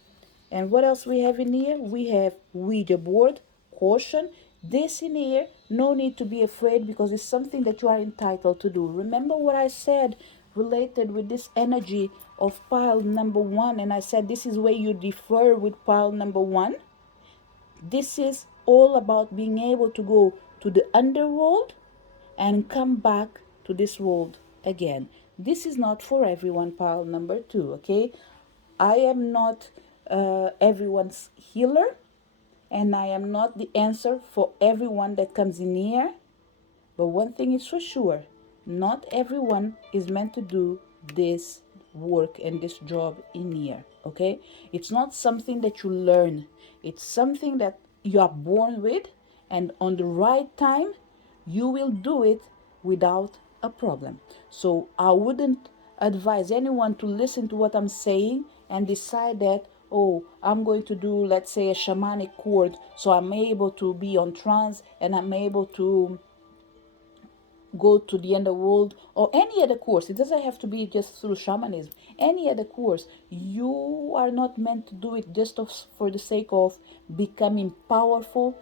And what else we have in here? We have Ouija board, caution. This in here No need to be afraid, because it's something that you are entitled to do. Remember what I said related with this energy of pile number 1, and I said this is where you differ with pile number 1. This is all about being able to go to the underworld and come back to this world again. This is not for everyone, pile number 2, okay? I am not everyone's healer, and I am not the answer for everyone that comes in here. But one thing is for sure, not everyone is meant to do this work and this job in here, okay? It's not something that you learn. It's something that you are born with, and on the right time, you will do it without a problem. So I wouldn't advise anyone to listen to what I'm saying and decide that, oh, I'm going to do, let's say, a shamanic chord, so I'm able to be on trance and I'm able to go to the underworld, or any other course. It doesn't have to be just through shamanism. Any other course. You are not meant to do it just for the sake of becoming powerful,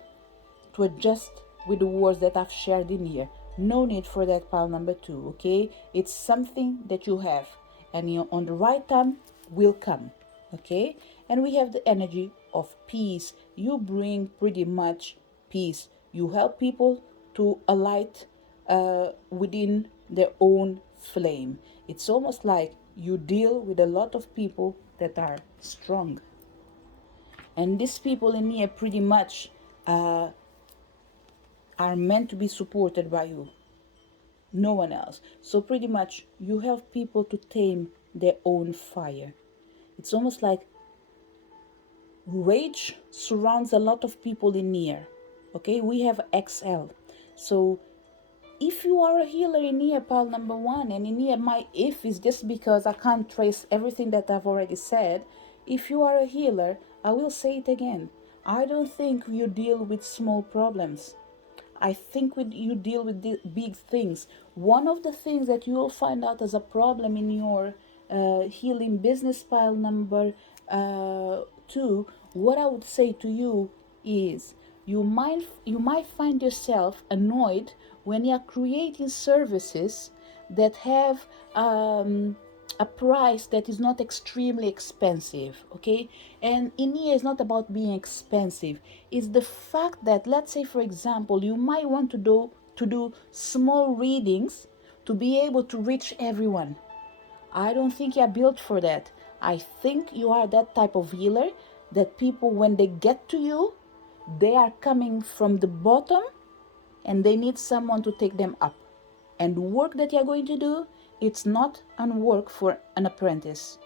to adjust with the words that I've shared in here. No need for that, pile number 2, okay? It's something that you have, and you on the right time will come, okay? And we have the energy of peace. You bring pretty much peace. You help people to alight within their own flame. It's almost like you deal with a lot of people that are strong. And these people in here pretty much are meant to be supported by you, no one else. So pretty much you help people to tame their own fire. It's almost like rage surrounds a lot of people in here. Okay, we have XL. So if you are a healer in here, pile number 1, and in here my if is just because I can't trace everything that I've already said. If you are a healer, I will say it again, I don't think you deal with small problems. I think you deal with the big things. One of the things that you will find out as a problem in your healing business, pile number 2, what I would say to you is, you might find yourself annoyed when you are creating services that have a price that is not extremely expensive, okay? And in here, it's not about being expensive. It's the fact that, let's say, for example, you might want to do small readings to be able to reach everyone. I don't think you're built for that. I think you are that type of healer that people, when they get to you, they are coming from the bottom and they need someone to take them up. And the work that you're going to do, it's not a work for an apprentice.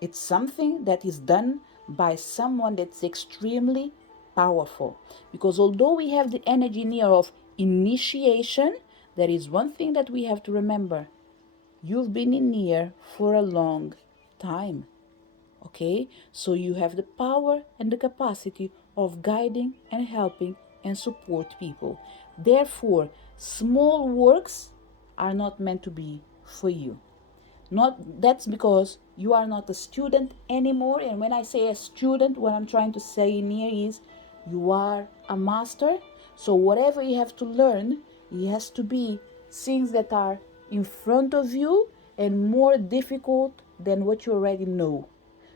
It's something that is done by someone that's extremely powerful. Because although we have the energy near of initiation, there is one thing that we have to remember. You've been in here for a long time. Okay? So you have the power and the capacity of guiding and helping and support people. Therefore, small works are not meant to be for you. That's because you are not a student anymore. And when I say a student, what I'm trying to say in here is you are a master. So whatever you have to learn, it has to be things that are in front of you and more difficult than what you already know.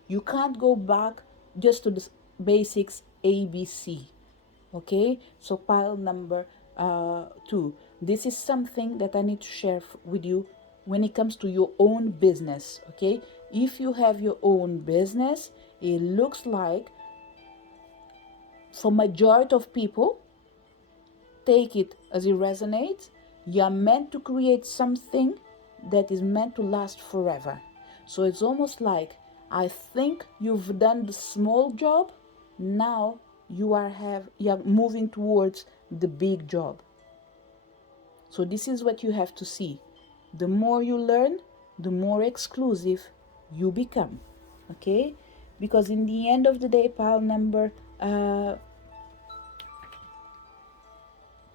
You can't go back just to the basics ABC. Okay, so pile number 2. This is something that I need to share with you when it comes to your own business. Okay, if you have your own business, it looks like, for majority of people, take it as it resonates, you're meant to create something that is meant to last forever. So it's almost like, I think you've done the small job, now you are moving towards the big job. So this is what you have to see. The more you learn, the more exclusive you become. Okay? Because in the end of the day, pile number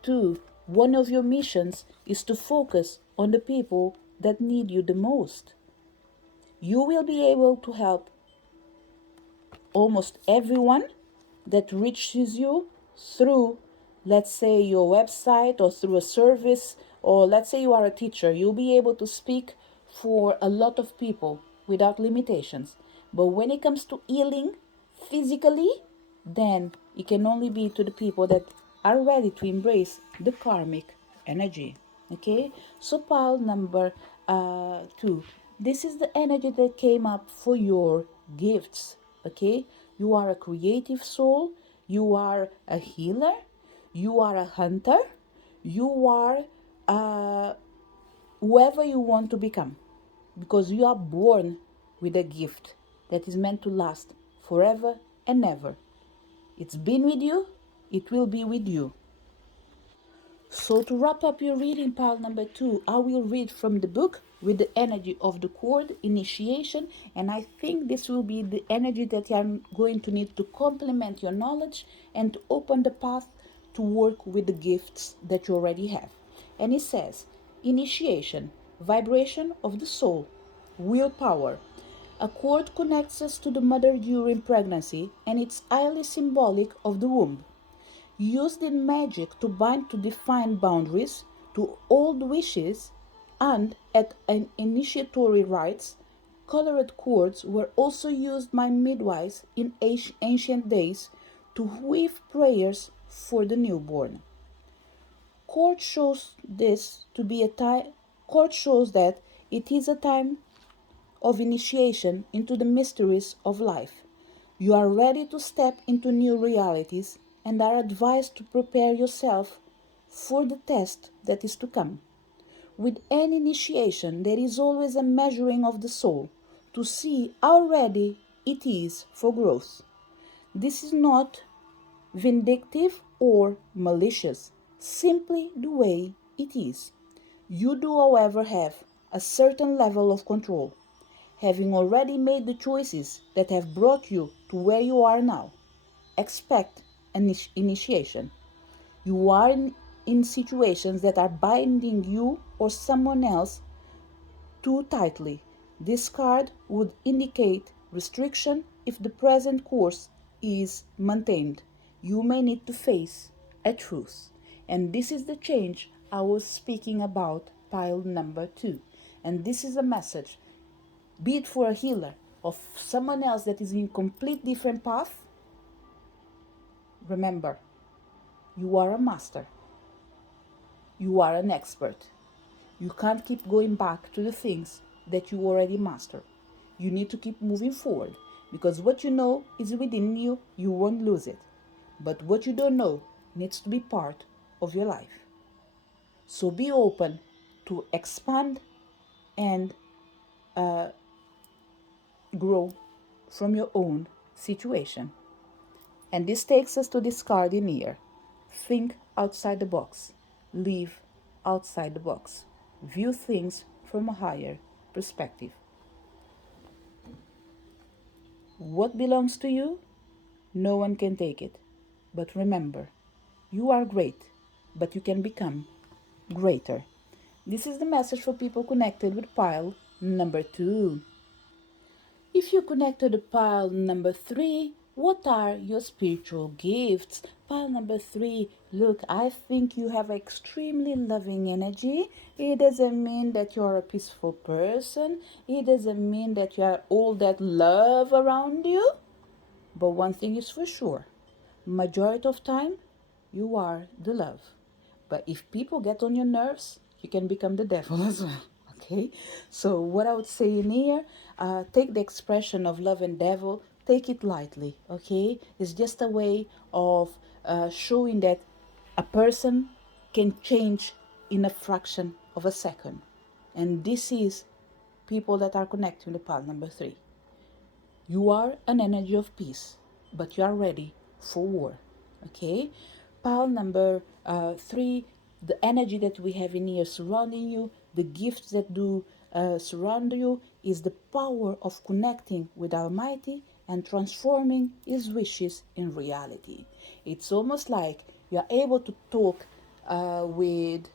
2, one of your missions is to focus on the people that need you the most. You will be able to help almost everyone that reaches you through let's say your website or through a service, or let's say you are a teacher, you'll be able to speak for a lot of people without limitations. But when it comes to healing physically, then it can only be to the people that are ready to embrace the karmic energy. Okay, so pile number 2, this is the energy that came up for your gifts. Okay, you are a creative soul, you are a healer, you are a hunter, you are whoever you want to become, because you are born with a gift that is meant to last forever and ever. It's been with you, it will be with you. So to wrap up your reading, pile number 2, I will read from the book with the energy of the cord initiation, and I think this will be the energy that you are going to need to complement your knowledge and to open the path to work with the gifts that you already have. And it says, initiation, vibration of the soul, willpower. A cord connects us to the mother during pregnancy, and it's highly symbolic of the womb. Used in magic to bind to defined boundaries, to old wishes, and at an initiatory rites, colored cords were also used by midwives in ancient days to weave prayers for the newborn. Cord shows this to be a time. Cord shows that it is a time of initiation into the mysteries of life. You are ready to step into new realities and are advised to prepare yourself for the test that is to come. With any initiation, there is always a measuring of the soul to see how ready it is for growth. This is not vindictive or malicious, simply the way it is. You do, however, have a certain level of control, having already made the choices that have brought you to where you are now. Expect an initiation. You are in situations that are binding you or someone else too tightly. This card would indicate restriction if the present course is maintained. You may need to face a truth. And this is the change I was speaking about, pile number 2. And this is a message, be it for a healer or someone else that is in complete different path. Remember, you are a master. You are an expert. You can't keep going back to the things that you already master. You need to keep moving forward, because what you know is within you, you won't lose it. But what you don't know needs to be part of your life. So be open to expand and grow from your own situation. And this takes us to this card in here. Think outside the box. Live outside the box. View things from a higher perspective. What belongs to you? No one can take it. But remember, you are great, but you can become greater. This is the message for people connected with pile number 2. If you connected to pile number 3, what are your spiritual gifts? Pile number 3, look, I think you have extremely loving energy. It doesn't mean that you're a peaceful person. It doesn't mean that you have all that love around you. But one thing is for sure, majority of time, you are the love. But if people get on your nerves, you can become the devil as well. Okay, so what I would say in here, take the expression of love and devil, take it lightly. Okay, it's just a way of showing that a person can change in a fraction of a second, and this is people that are connecting to pile number 3. You are an energy of peace, but you are ready for war. Okay, pile number 3, the energy that we have in here surrounding you, the gifts that do surround you, is the power of connecting with Almighty and transforming His wishes in reality. It's almost like you are able to talk with,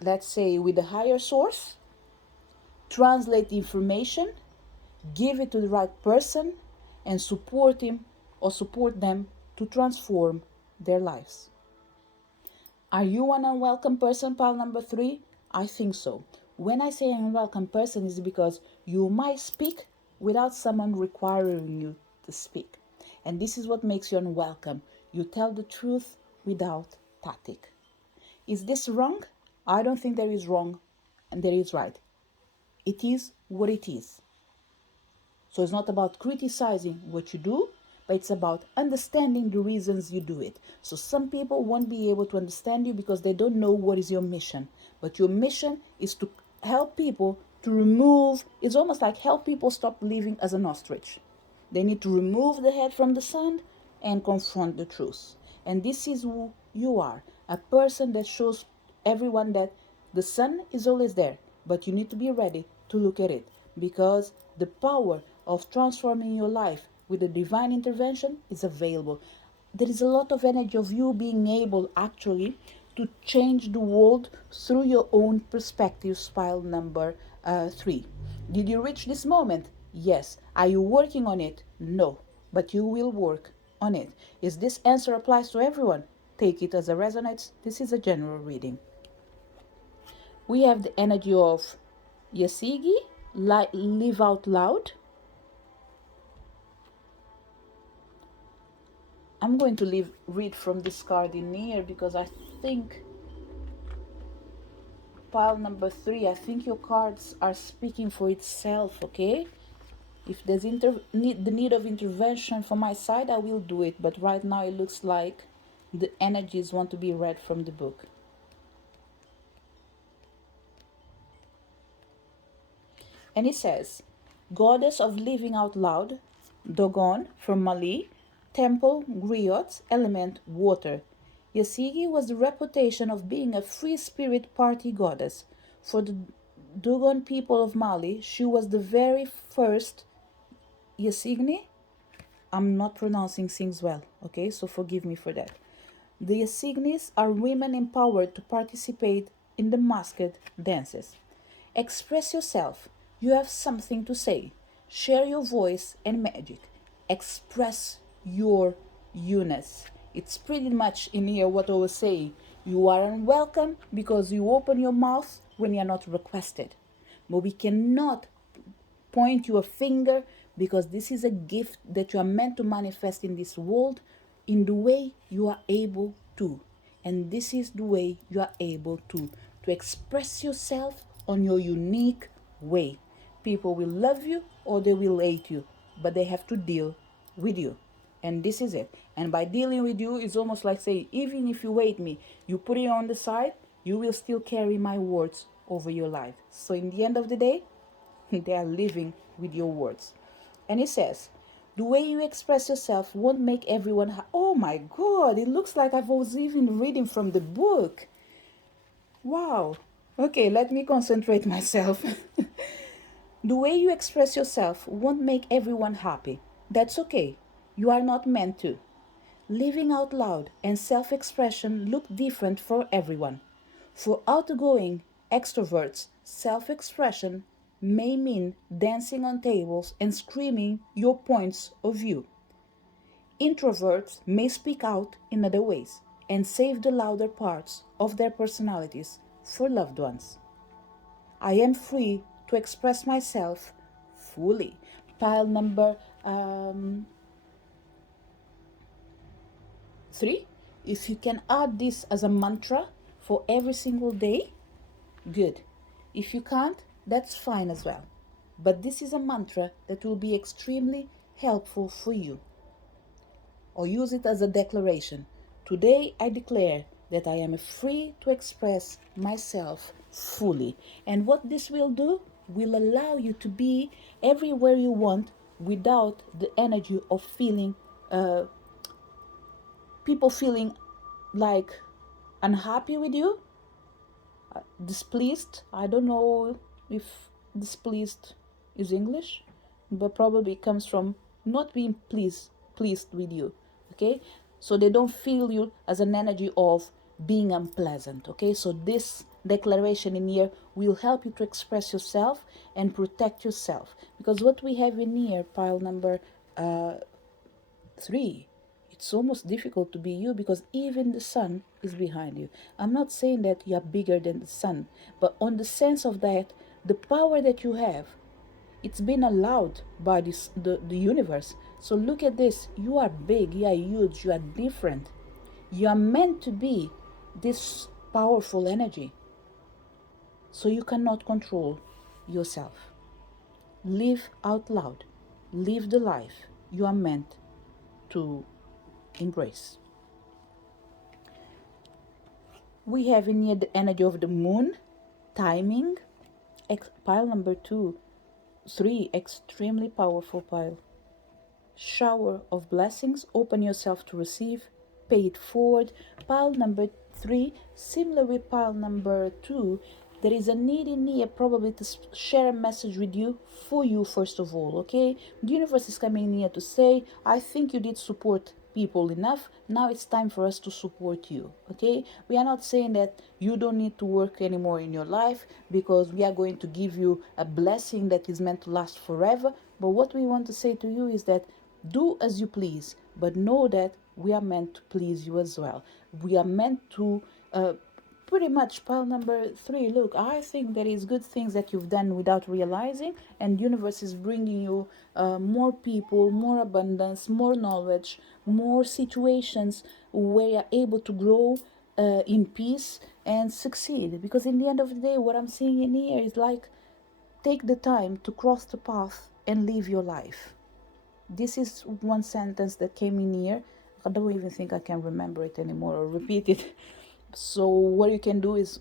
let's say, with a higher source, translate the information, give it to the right person, and support him or support them to transform their lives. Are you an unwelcome person, pile number 3? I think so. When I say an unwelcome person, is because you might speak without someone requiring you to speak. And this is what makes you unwelcome. You tell the truth without tactic. Is this wrong? I don't think there is wrong and there is right. It is what it is. So it's not about criticizing what you do, but it's about understanding the reasons you do it. So some people won't be able to understand you because they don't know what is your mission. But your mission is to help people to remove, it's almost like help people stop living as an ostrich. They need to remove the head from the sand and confront the truth. And this is who you are, a person that shows everyone that the sun is always there, but you need to be ready to look at it, because the power of transforming your life with a divine intervention is available. There is a lot of energy of you being able actually to change the world through your own perspective. Pile number 3. Did you reach this moment? Yes. Are you working on it? No. But you will work on it. Is this answer applies to everyone? Take it as a resonates. This is a general reading. We have the energy of Yasigi, live out loud. I'm going to read from this card in here because I think pile number 3, I think your cards are speaking for itself, okay? If there's the need of intervention from my side, I will do it. But right now it looks like the energies want to be read from the book. And it says, Goddess of Living Out Loud, Dogon from Mali, Temple, Griot, element, water. Yasigi was the reputation of being a free spirit party goddess. For the Dogon people of Mali, she was the very first Yasigni. I'm not pronouncing things well, okay? So forgive me for that. The Yasignis are women empowered to participate in the masked dances. Express yourself. You have something to say. Share your voice and magic. Express your you-ness. It's pretty much in here what I was saying. You are unwelcome because you open your mouth when you're not requested. But we cannot point you a finger because this is a gift that you are meant to manifest in this world in the way you are able to. And this is the way you are able to express yourself on your unique way. People will love you or they will hate you, but they have to deal with you. And this is it. And by dealing with you, it's almost like saying, even if you hate me, you put it on the side, you will still carry my words over your life. So in the end of the day, they are living with your words. And it says, the way you express yourself won't make everyone oh my God, it looks like I was even reading from the book. Wow. Okay, let me concentrate myself. The way you express yourself won't make everyone happy. That's okay. You are not meant to. Living out loud and self-expression look different for everyone. For outgoing extroverts, self-expression may mean dancing on tables and screaming your points of view. Introverts may speak out in other ways and save the louder parts of their personalities for loved ones. I am free to express myself fully. Pile number 3. If you can add this as a mantra for every single day, good. If you can't, that's fine as well. But this is a mantra that will be extremely helpful for you. Or use it as a declaration. Today I declare that I am free to express myself fully. And what this will do will allow you to be everywhere you want without the energy of feeling people feeling like unhappy with you, displeased. I don't know if displeased is English, but probably it comes from not being pleased with you. Okay, so they don't feel you as an energy of being unpleasant. Okay, so this declaration in here will help you to express yourself and protect yourself, because what we have in here, pile number 3, It's almost difficult to be you because even the sun is behind you. I'm not saying that you are bigger than the sun, but on the sense of that, the power that you have, it's been allowed by the universe. So look at this. You are big, you are huge, you are different. You are meant to be this powerful energy. So you cannot control yourself. Live out loud. Live the life you are meant to embrace. We have in here the energy of the moon, timing, pile number 3, extremely powerful pile. Shower of blessings, open yourself to receive, pay it forward. Pile number 3, similar with pile number 2, there is a need in here probably to share a message with you, for you first of all, okay? The universe is coming in here to say, I think you did support people enough, now it's time for us to support you, okay? We are not saying that you don't need to work anymore in your life because we are going to give you a blessing that is meant to last forever. But what we want to say to you is that do as you please, but know that we are meant to please you as well. We are meant to pretty much pile number 3. Look, I think there is good things that you've done without realizing, and universe is bringing you more people, more abundance, more knowledge, more situations where you're able to grow in peace and succeed. Because in the end of the day, what I'm seeing in here is like, take the time to cross the path and live your life. This is one sentence that came in here. I don't even think I can remember it anymore or repeat it. So what you can do is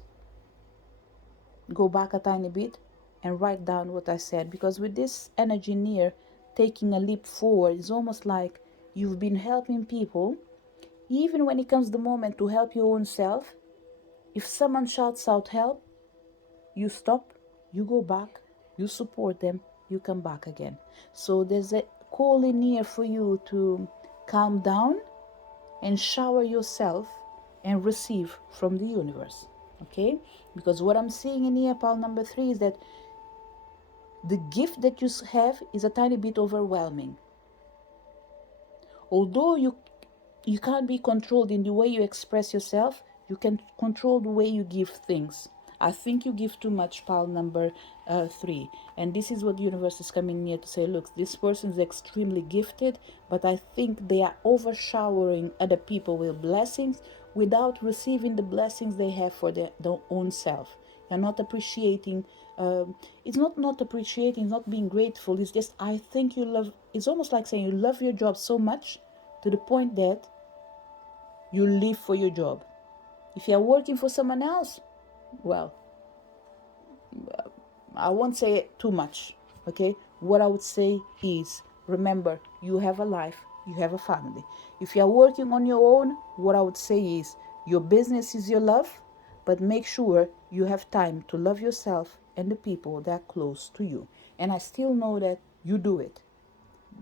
go back a tiny bit and write down what I said, because with this energy near taking a leap forward, it's almost like you've been helping people. Even when it comes the moment to help your own self, if someone shouts out help, you stop, you go back, you support them, you come back again. So there's a call in here for you to calm down and shower yourself and receive from the universe, okay? Because what I'm seeing in here, pile number 3, is that the gift that you have is a tiny bit overwhelming. Although you can't be controlled in the way you express yourself, you can control the way you give things. I think you give too much, pile number 3. And this is what the universe is coming here to say, look, this person is extremely gifted, but I think they are overshowering other people with blessings without receiving the blessings they have for their own self. You're not appreciating, it's not appreciating, not being grateful. It's just, I think you love, it's almost like saying you love your job so much to the point that you live for your job. If you're working for someone else, well, I won't say too much, okay? What I would say is, remember, you have a life, you have a family. If you're working on your own, what I would say is, your business is your love, but make sure you have time to love yourself and the people that are close to you. And I still know that you do it,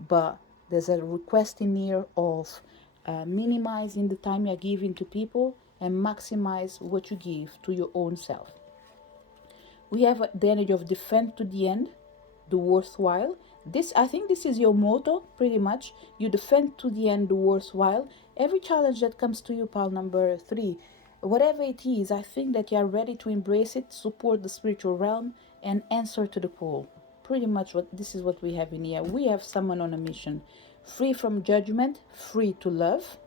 but there's a request in here of minimizing the time you're giving to people and maximize what you give to your own self. We have the energy of defend to the end, the worthwhile. This, I think this is your motto, pretty much. You defend to the end the worthwhile. Every challenge that comes to you, pile number 3, whatever it is, I think that you are ready to embrace it, support the spiritual realm, and answer to the call. Pretty much this is what we have in here. We have someone on a mission. Free from judgment, free to love.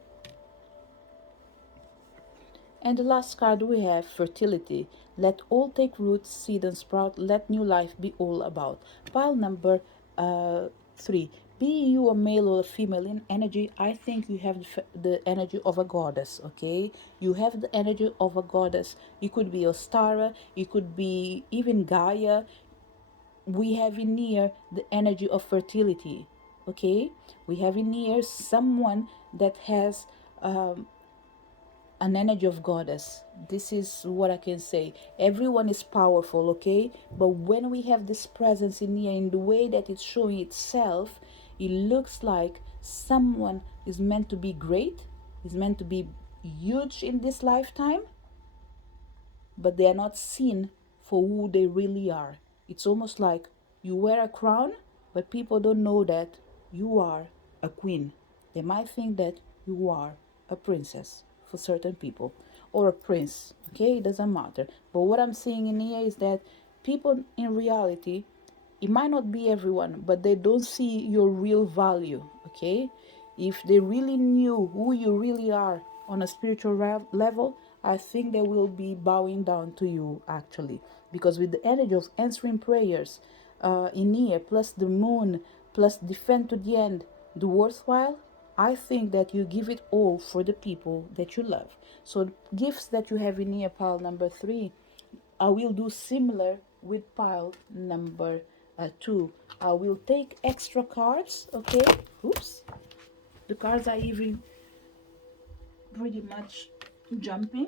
And the last card we have, fertility. Let all take root, seed and sprout. Let new life be all about. Pile number 3. Be you a male or a female in energy, I think you have the energy of a goddess, okay? You have the energy of a goddess. It could be Ostara, it could be even Gaia. We have in here the energy of fertility, okay? We have in here someone that has an energy of goddess. This is what I can say. Everyone is powerful, okay? But when we have this presence in here, in the way that it's showing itself, it looks like someone is meant to be great, is meant to be huge in this lifetime, but they are not seen for who they really are. It's almost like you wear a crown, but people don't know that you are a queen. They might think that you are a princess for certain people, or a prince, okay? It doesn't matter. But what I'm seeing in here is that people in reality, it might not be everyone, but they don't see your real value, okay? If they really knew who you really are on a spiritual level, I think they will be bowing down to you, actually. Because with the energy of answering prayers in here, plus the moon, plus defend to the end, the worthwhile, I think that you give it all for the people that you love. So gifts that you have in here, pile number 3, I will do similar with pile number 2. I will take extra cards, okay? Oops. The cards are even pretty much jumping.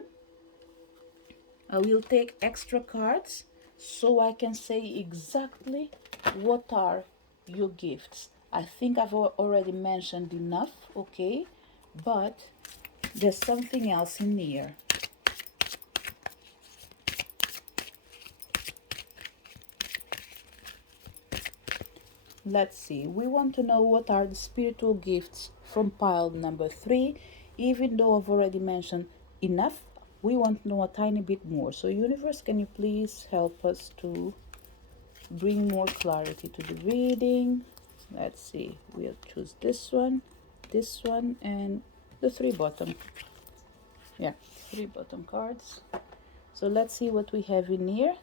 I will take extra cards so I can say exactly what are your gifts. I think I've already mentioned enough, okay? But there's something else in here. Let's see. We want to know what are the spiritual gifts from pile number 3. Even though I've already mentioned enough, we want to know a tiny bit more. So universe, can you please help us to bring more clarity to the reading? Let's see. We'll choose this one, and the 3 bottom. Yeah, 3 bottom cards. So let's see what we have in here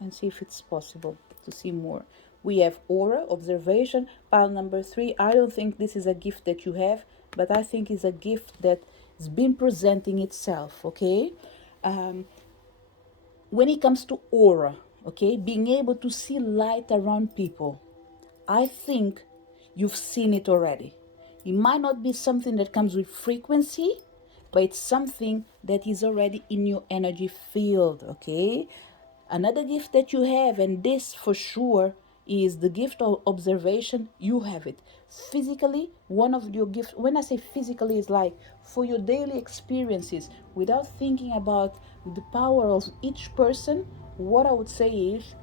and see if it's possible to see more. We have aura, observation, pile number 3. I don't think this is a gift that you have, but I think it's a gift that has been presenting itself, okay? When it comes to aura, okay, being able to see light around people, I think you've seen it already. It might not be something that comes with frequency, but it's something that is already in your energy field, okay? Another gift that you have, and this for sure is the gift of observation, you have it. Physically, one of your gifts, when I say physically, is like for your daily experiences, without thinking about the power of each person, what I would say is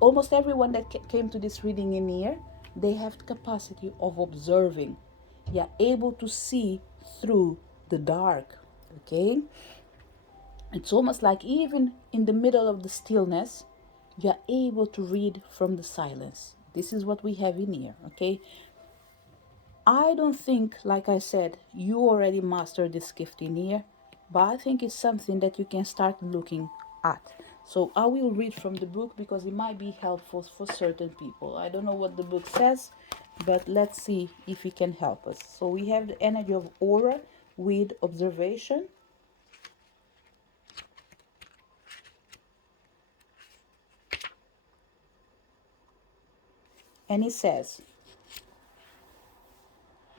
almost everyone that came to this reading in here, they have the capacity of observing. You're able to see through the dark, okay? It's almost like even in the middle of the stillness, you're able to read from the silence. This is what we have in here, okay? I don't think, like I said, you already mastered this gift in here, but I think it's something that you can start looking at. So I will read from the book because it might be helpful for certain people. I don't know what the book says, but let's see if it can help us. So we have the energy of aura with observation. And it says,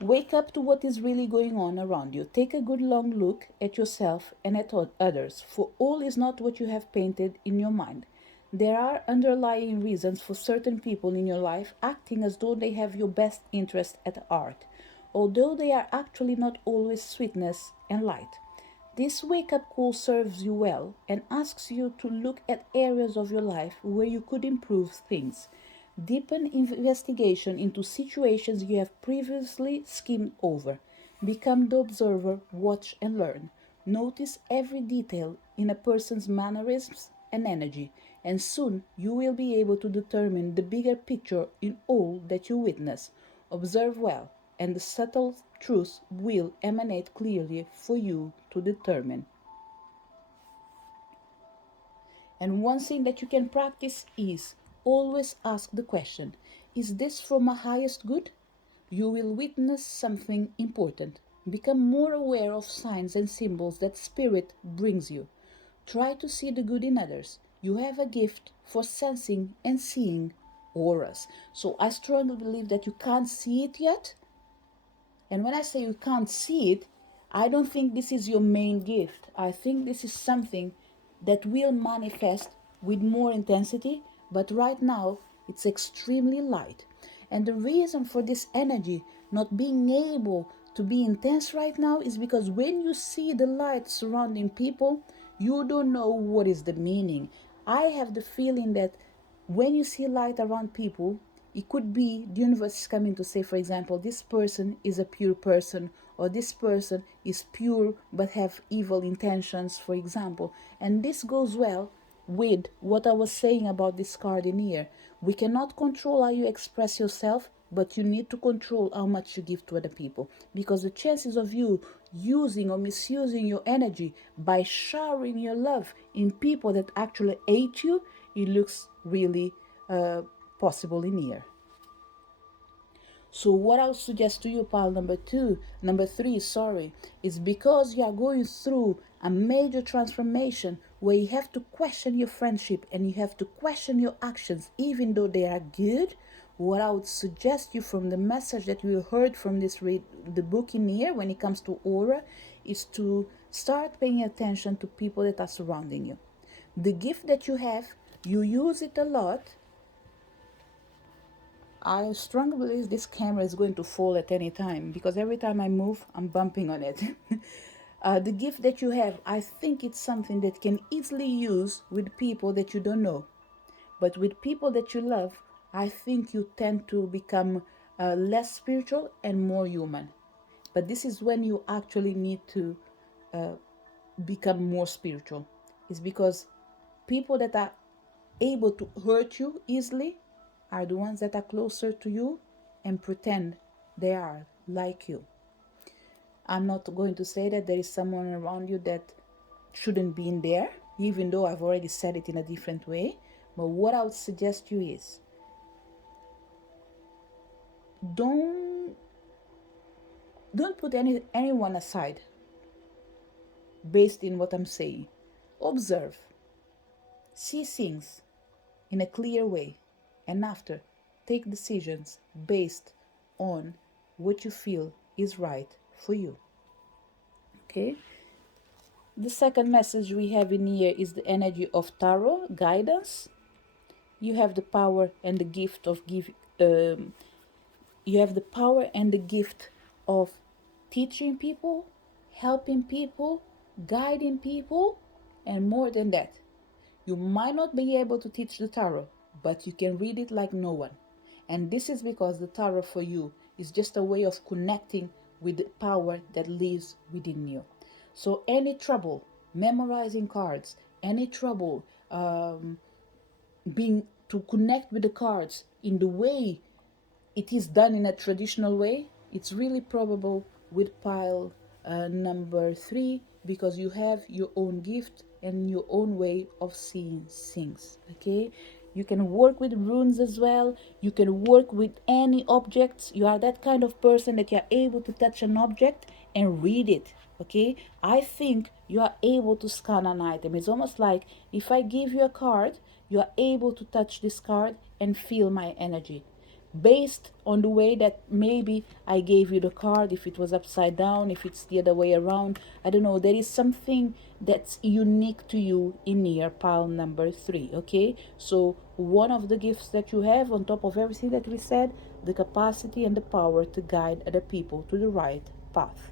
wake up to what is really going on around you. Take a good long look at yourself and at others, for all is not what you have painted in your mind. There are underlying reasons for certain people in your life acting as though they have your best interest at heart, although they are actually not always sweetness and light. This wake up call serves you well and asks you to look at areas of your life where you could improve things. Deepen investigation into situations you have previously skimmed over. Become the observer, watch and learn. Notice every detail in a person's mannerisms and energy, and soon you will be able to determine the bigger picture in all that you witness. Observe well, and the subtle truths will emanate clearly for you to determine. And one thing that you can practice is always ask the question, is this for my highest good? You will witness something important. Become more aware of signs and symbols that Spirit brings you. Try to see the good in others. You have a gift for sensing and seeing auras. So I strongly believe that you can't see it yet. And when I say you can't see it, I don't think this is your main gift. I think this is something that will manifest with more intensity, but right now it's extremely light. And the reason for this energy not being able to be intense right now is because when you see the light surrounding people, you don't know what is the meaning. I have the feeling that when you see light around people, it could be the universe is coming to say, for example, this person is a pure person, or this person is pure but have evil intentions, for example. And this goes well with what I was saying about this card in here. We cannot control how you express yourself, but you need to control how much you give to other people, because the chances of you using or misusing your energy by showering your love in people that actually hate you, it looks really possible in here. So what I would suggest to you, pile number three, is because you are going through a major transformation where you have to question your friendship and you have to question your actions, even though they are good. What I would suggest you from the message that you heard from the book in here, when it comes to aura, is to start paying attention to people that are surrounding you. The gift that you have, you use it a lot. I strongly believe this camera is going to fall at any time, because every time I move, I'm bumping on it. The gift that you have, I think it's something that can easily use with people that you don't know. But with people that you love, I think you tend to become less spiritual and more human. But this is when you actually need to become more spiritual. It's because people that are able to hurt you easily are the ones that are closer to you and pretend they are like you. I'm not going to say that there is someone around you that shouldn't be in there, even though I've already said it in a different way. But what I would suggest you is, don't put anyone aside based in what I'm saying. Observe, see things in a clear way, and after, take decisions based on what you feel is right for you. Okay? The second message we have in here is the energy of tarot guidance. You have the power and the gift of you have the power and the gift of teaching people, helping people, guiding people, and more than that. You might not be able to teach the tarot, but you can read it like no one. And this is because the tarot for you is just a way of connecting with the power that lives within you. So any trouble memorizing cards, any trouble being to connect with the cards in the way it is done in a traditional way, it's really probable with pile number 3, because you have your own gift and your own way of seeing things. Okay, you can work with runes as well. You can work with any objects. You are that kind of person that you are able to touch an object and read it. Okay, I think you are able to scan an item. It's almost like if I give you a card, you are able to touch this card and feel my energy, based on the way that maybe I gave you the card, if it was upside down, if it's the other way around. I don't know. There is something that's unique to you in here, pile number 3. Okay, so one of the gifts that you have, on top of everything that we said, the capacity and the power to guide other people to the right path.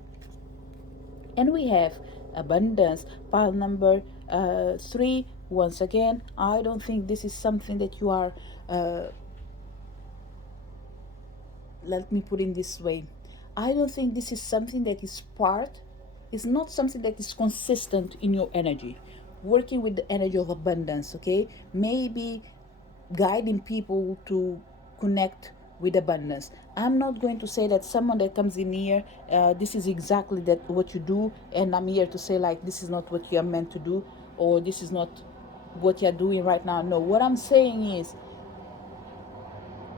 And we have abundance, pile number 3. Once again, I don't think this is something that you are let me put it this way. I don't think this is something that is it's not something that is consistent in your energy. Working with the energy of abundance, okay? Maybe guiding people to connect with abundance. I'm not going to say that someone that comes in here, this is exactly that what you do, and I'm here to say like this is not what you are meant to do, or this is not what you're doing right now. No, what I'm saying is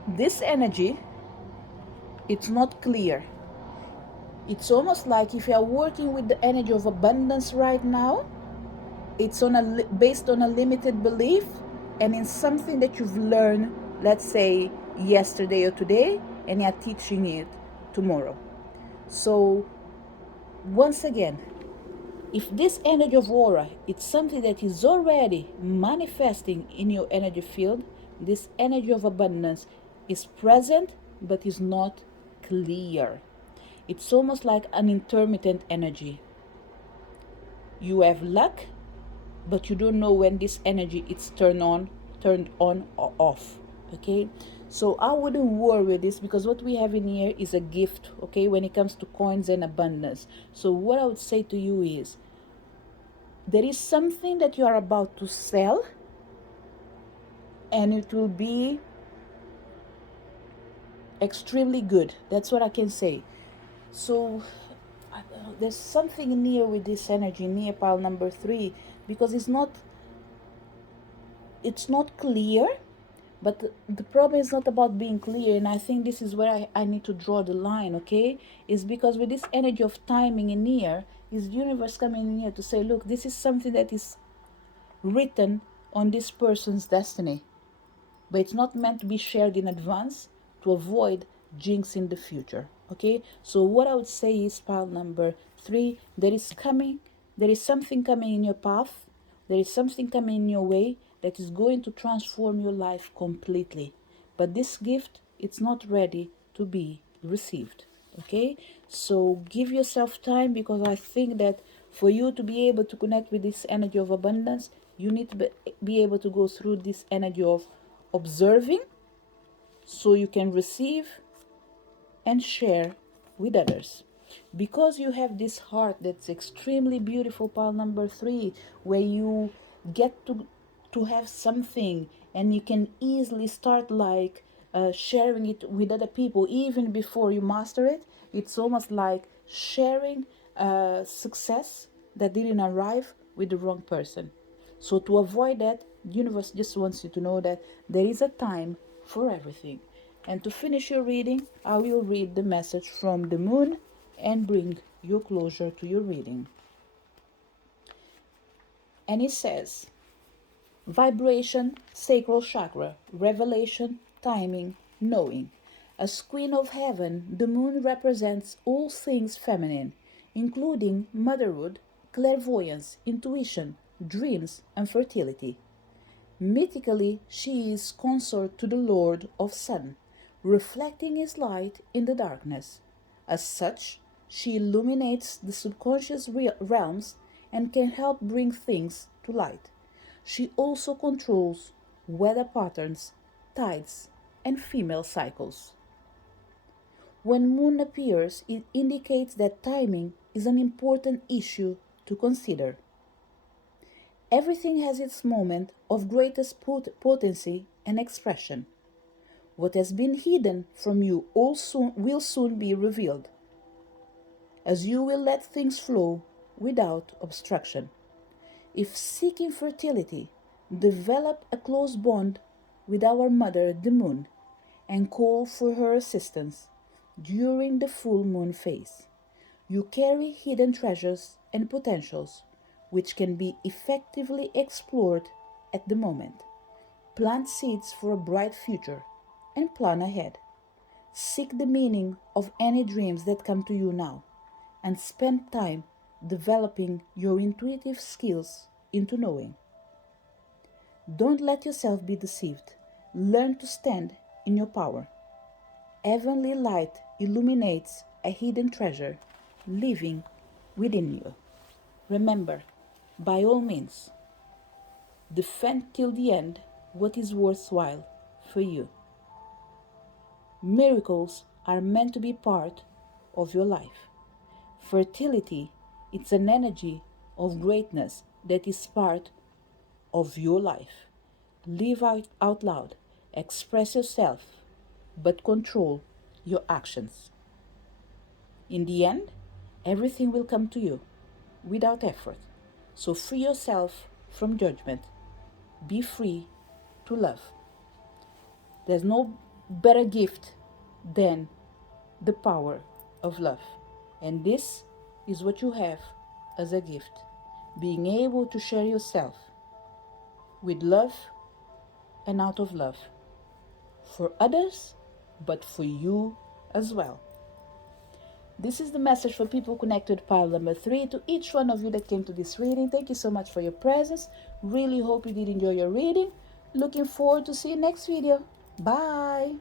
this energy, it's not clear. It's almost like if you're working with the energy of abundance right now, it's based on a limited belief and in something that you've learned, let's say yesterday or today, and you're teaching it tomorrow. So once again, if this energy of aura, it's something that is already manifesting in your energy field, this energy of abundance is present but is not clear. It's almost like an intermittent energy. You have luck, but you don't know when this energy is turned on or off. Okay, So I wouldn't worry with this, because what we have in here is a gift, okay, when it comes to coins and abundance. So what I would say to you is, there is something that you are about to sell, and it will be extremely good. That's what I can say. So there's something in here with this energy, near pile number 3, because it's not clear. But the problem is not about being clear, and I think this is where I need to draw the line, okay? Is because with this energy of timing in here, is the universe coming in here to say, look, this is something that is written on this person's destiny, but it's not meant to be shared in advance to avoid jinx in the future, okay? So what I would say is, pile number 3, there is something coming in your path, there is something coming in your way that is going to transform your life completely. But this gift, it's not ready to be received, okay? So give yourself time, because I think that for you to be able to connect with this energy of abundance, you need to be able to go through this energy of observing, so you can receive and share with others. Because you have this heart that's extremely beautiful, pile number 3, where you get to have something, and you can easily start like sharing it with other people even before you master it. It's almost like sharing success that didn't arrive with the wrong person. So to avoid that, the universe just wants you to know that there is a time for everything. And to finish your reading, I will read the message from the moon and bring you closure to your reading. And it says, vibration, sacral chakra, revelation, timing, knowing. As queen of heaven, the moon represents all things feminine, including motherhood, clairvoyance, intuition, dreams, and fertility. Mythically, she is consort to the Lord of Sun, reflecting his light in the darkness. As such, she illuminates the subconscious realms and can help bring things to light. She also controls weather patterns, tides, and female cycles. When moon appears, it indicates that timing is an important issue to consider. Everything has its moment of greatest potency and expression. What has been hidden from you will soon be revealed, as you will let things flow without obstruction. If seeking fertility, develop a close bond with our mother, the moon, and call for her assistance during the full moon phase. You carry hidden treasures and potentials which can be effectively explored at the moment. Plant seeds for a bright future and plan ahead. Seek the meaning of any dreams that come to you now, and spend time developing your intuitive skills into knowing. Don't let yourself be deceived. Learn to stand in your power. Heavenly light illuminates a hidden treasure living within you. Remember, by all means, defend till the end what is worthwhile for you. Miracles are meant to be part of your life. Fertility, it's an energy of greatness that is part of your life. Live out loud, express yourself, but control your actions. In the end, everything will come to you without effort. So free yourself from judgment. Be free to love. There's no better gift than the power of love. And this is what you have as a gift. Being able to share yourself with love and out of love. For others, but for you as well. This is the message for people connected, pile number 3. To each one of you that came to this reading, thank you so much for your presence. Really hope you did enjoy your reading. Looking forward to see you next video. Bye.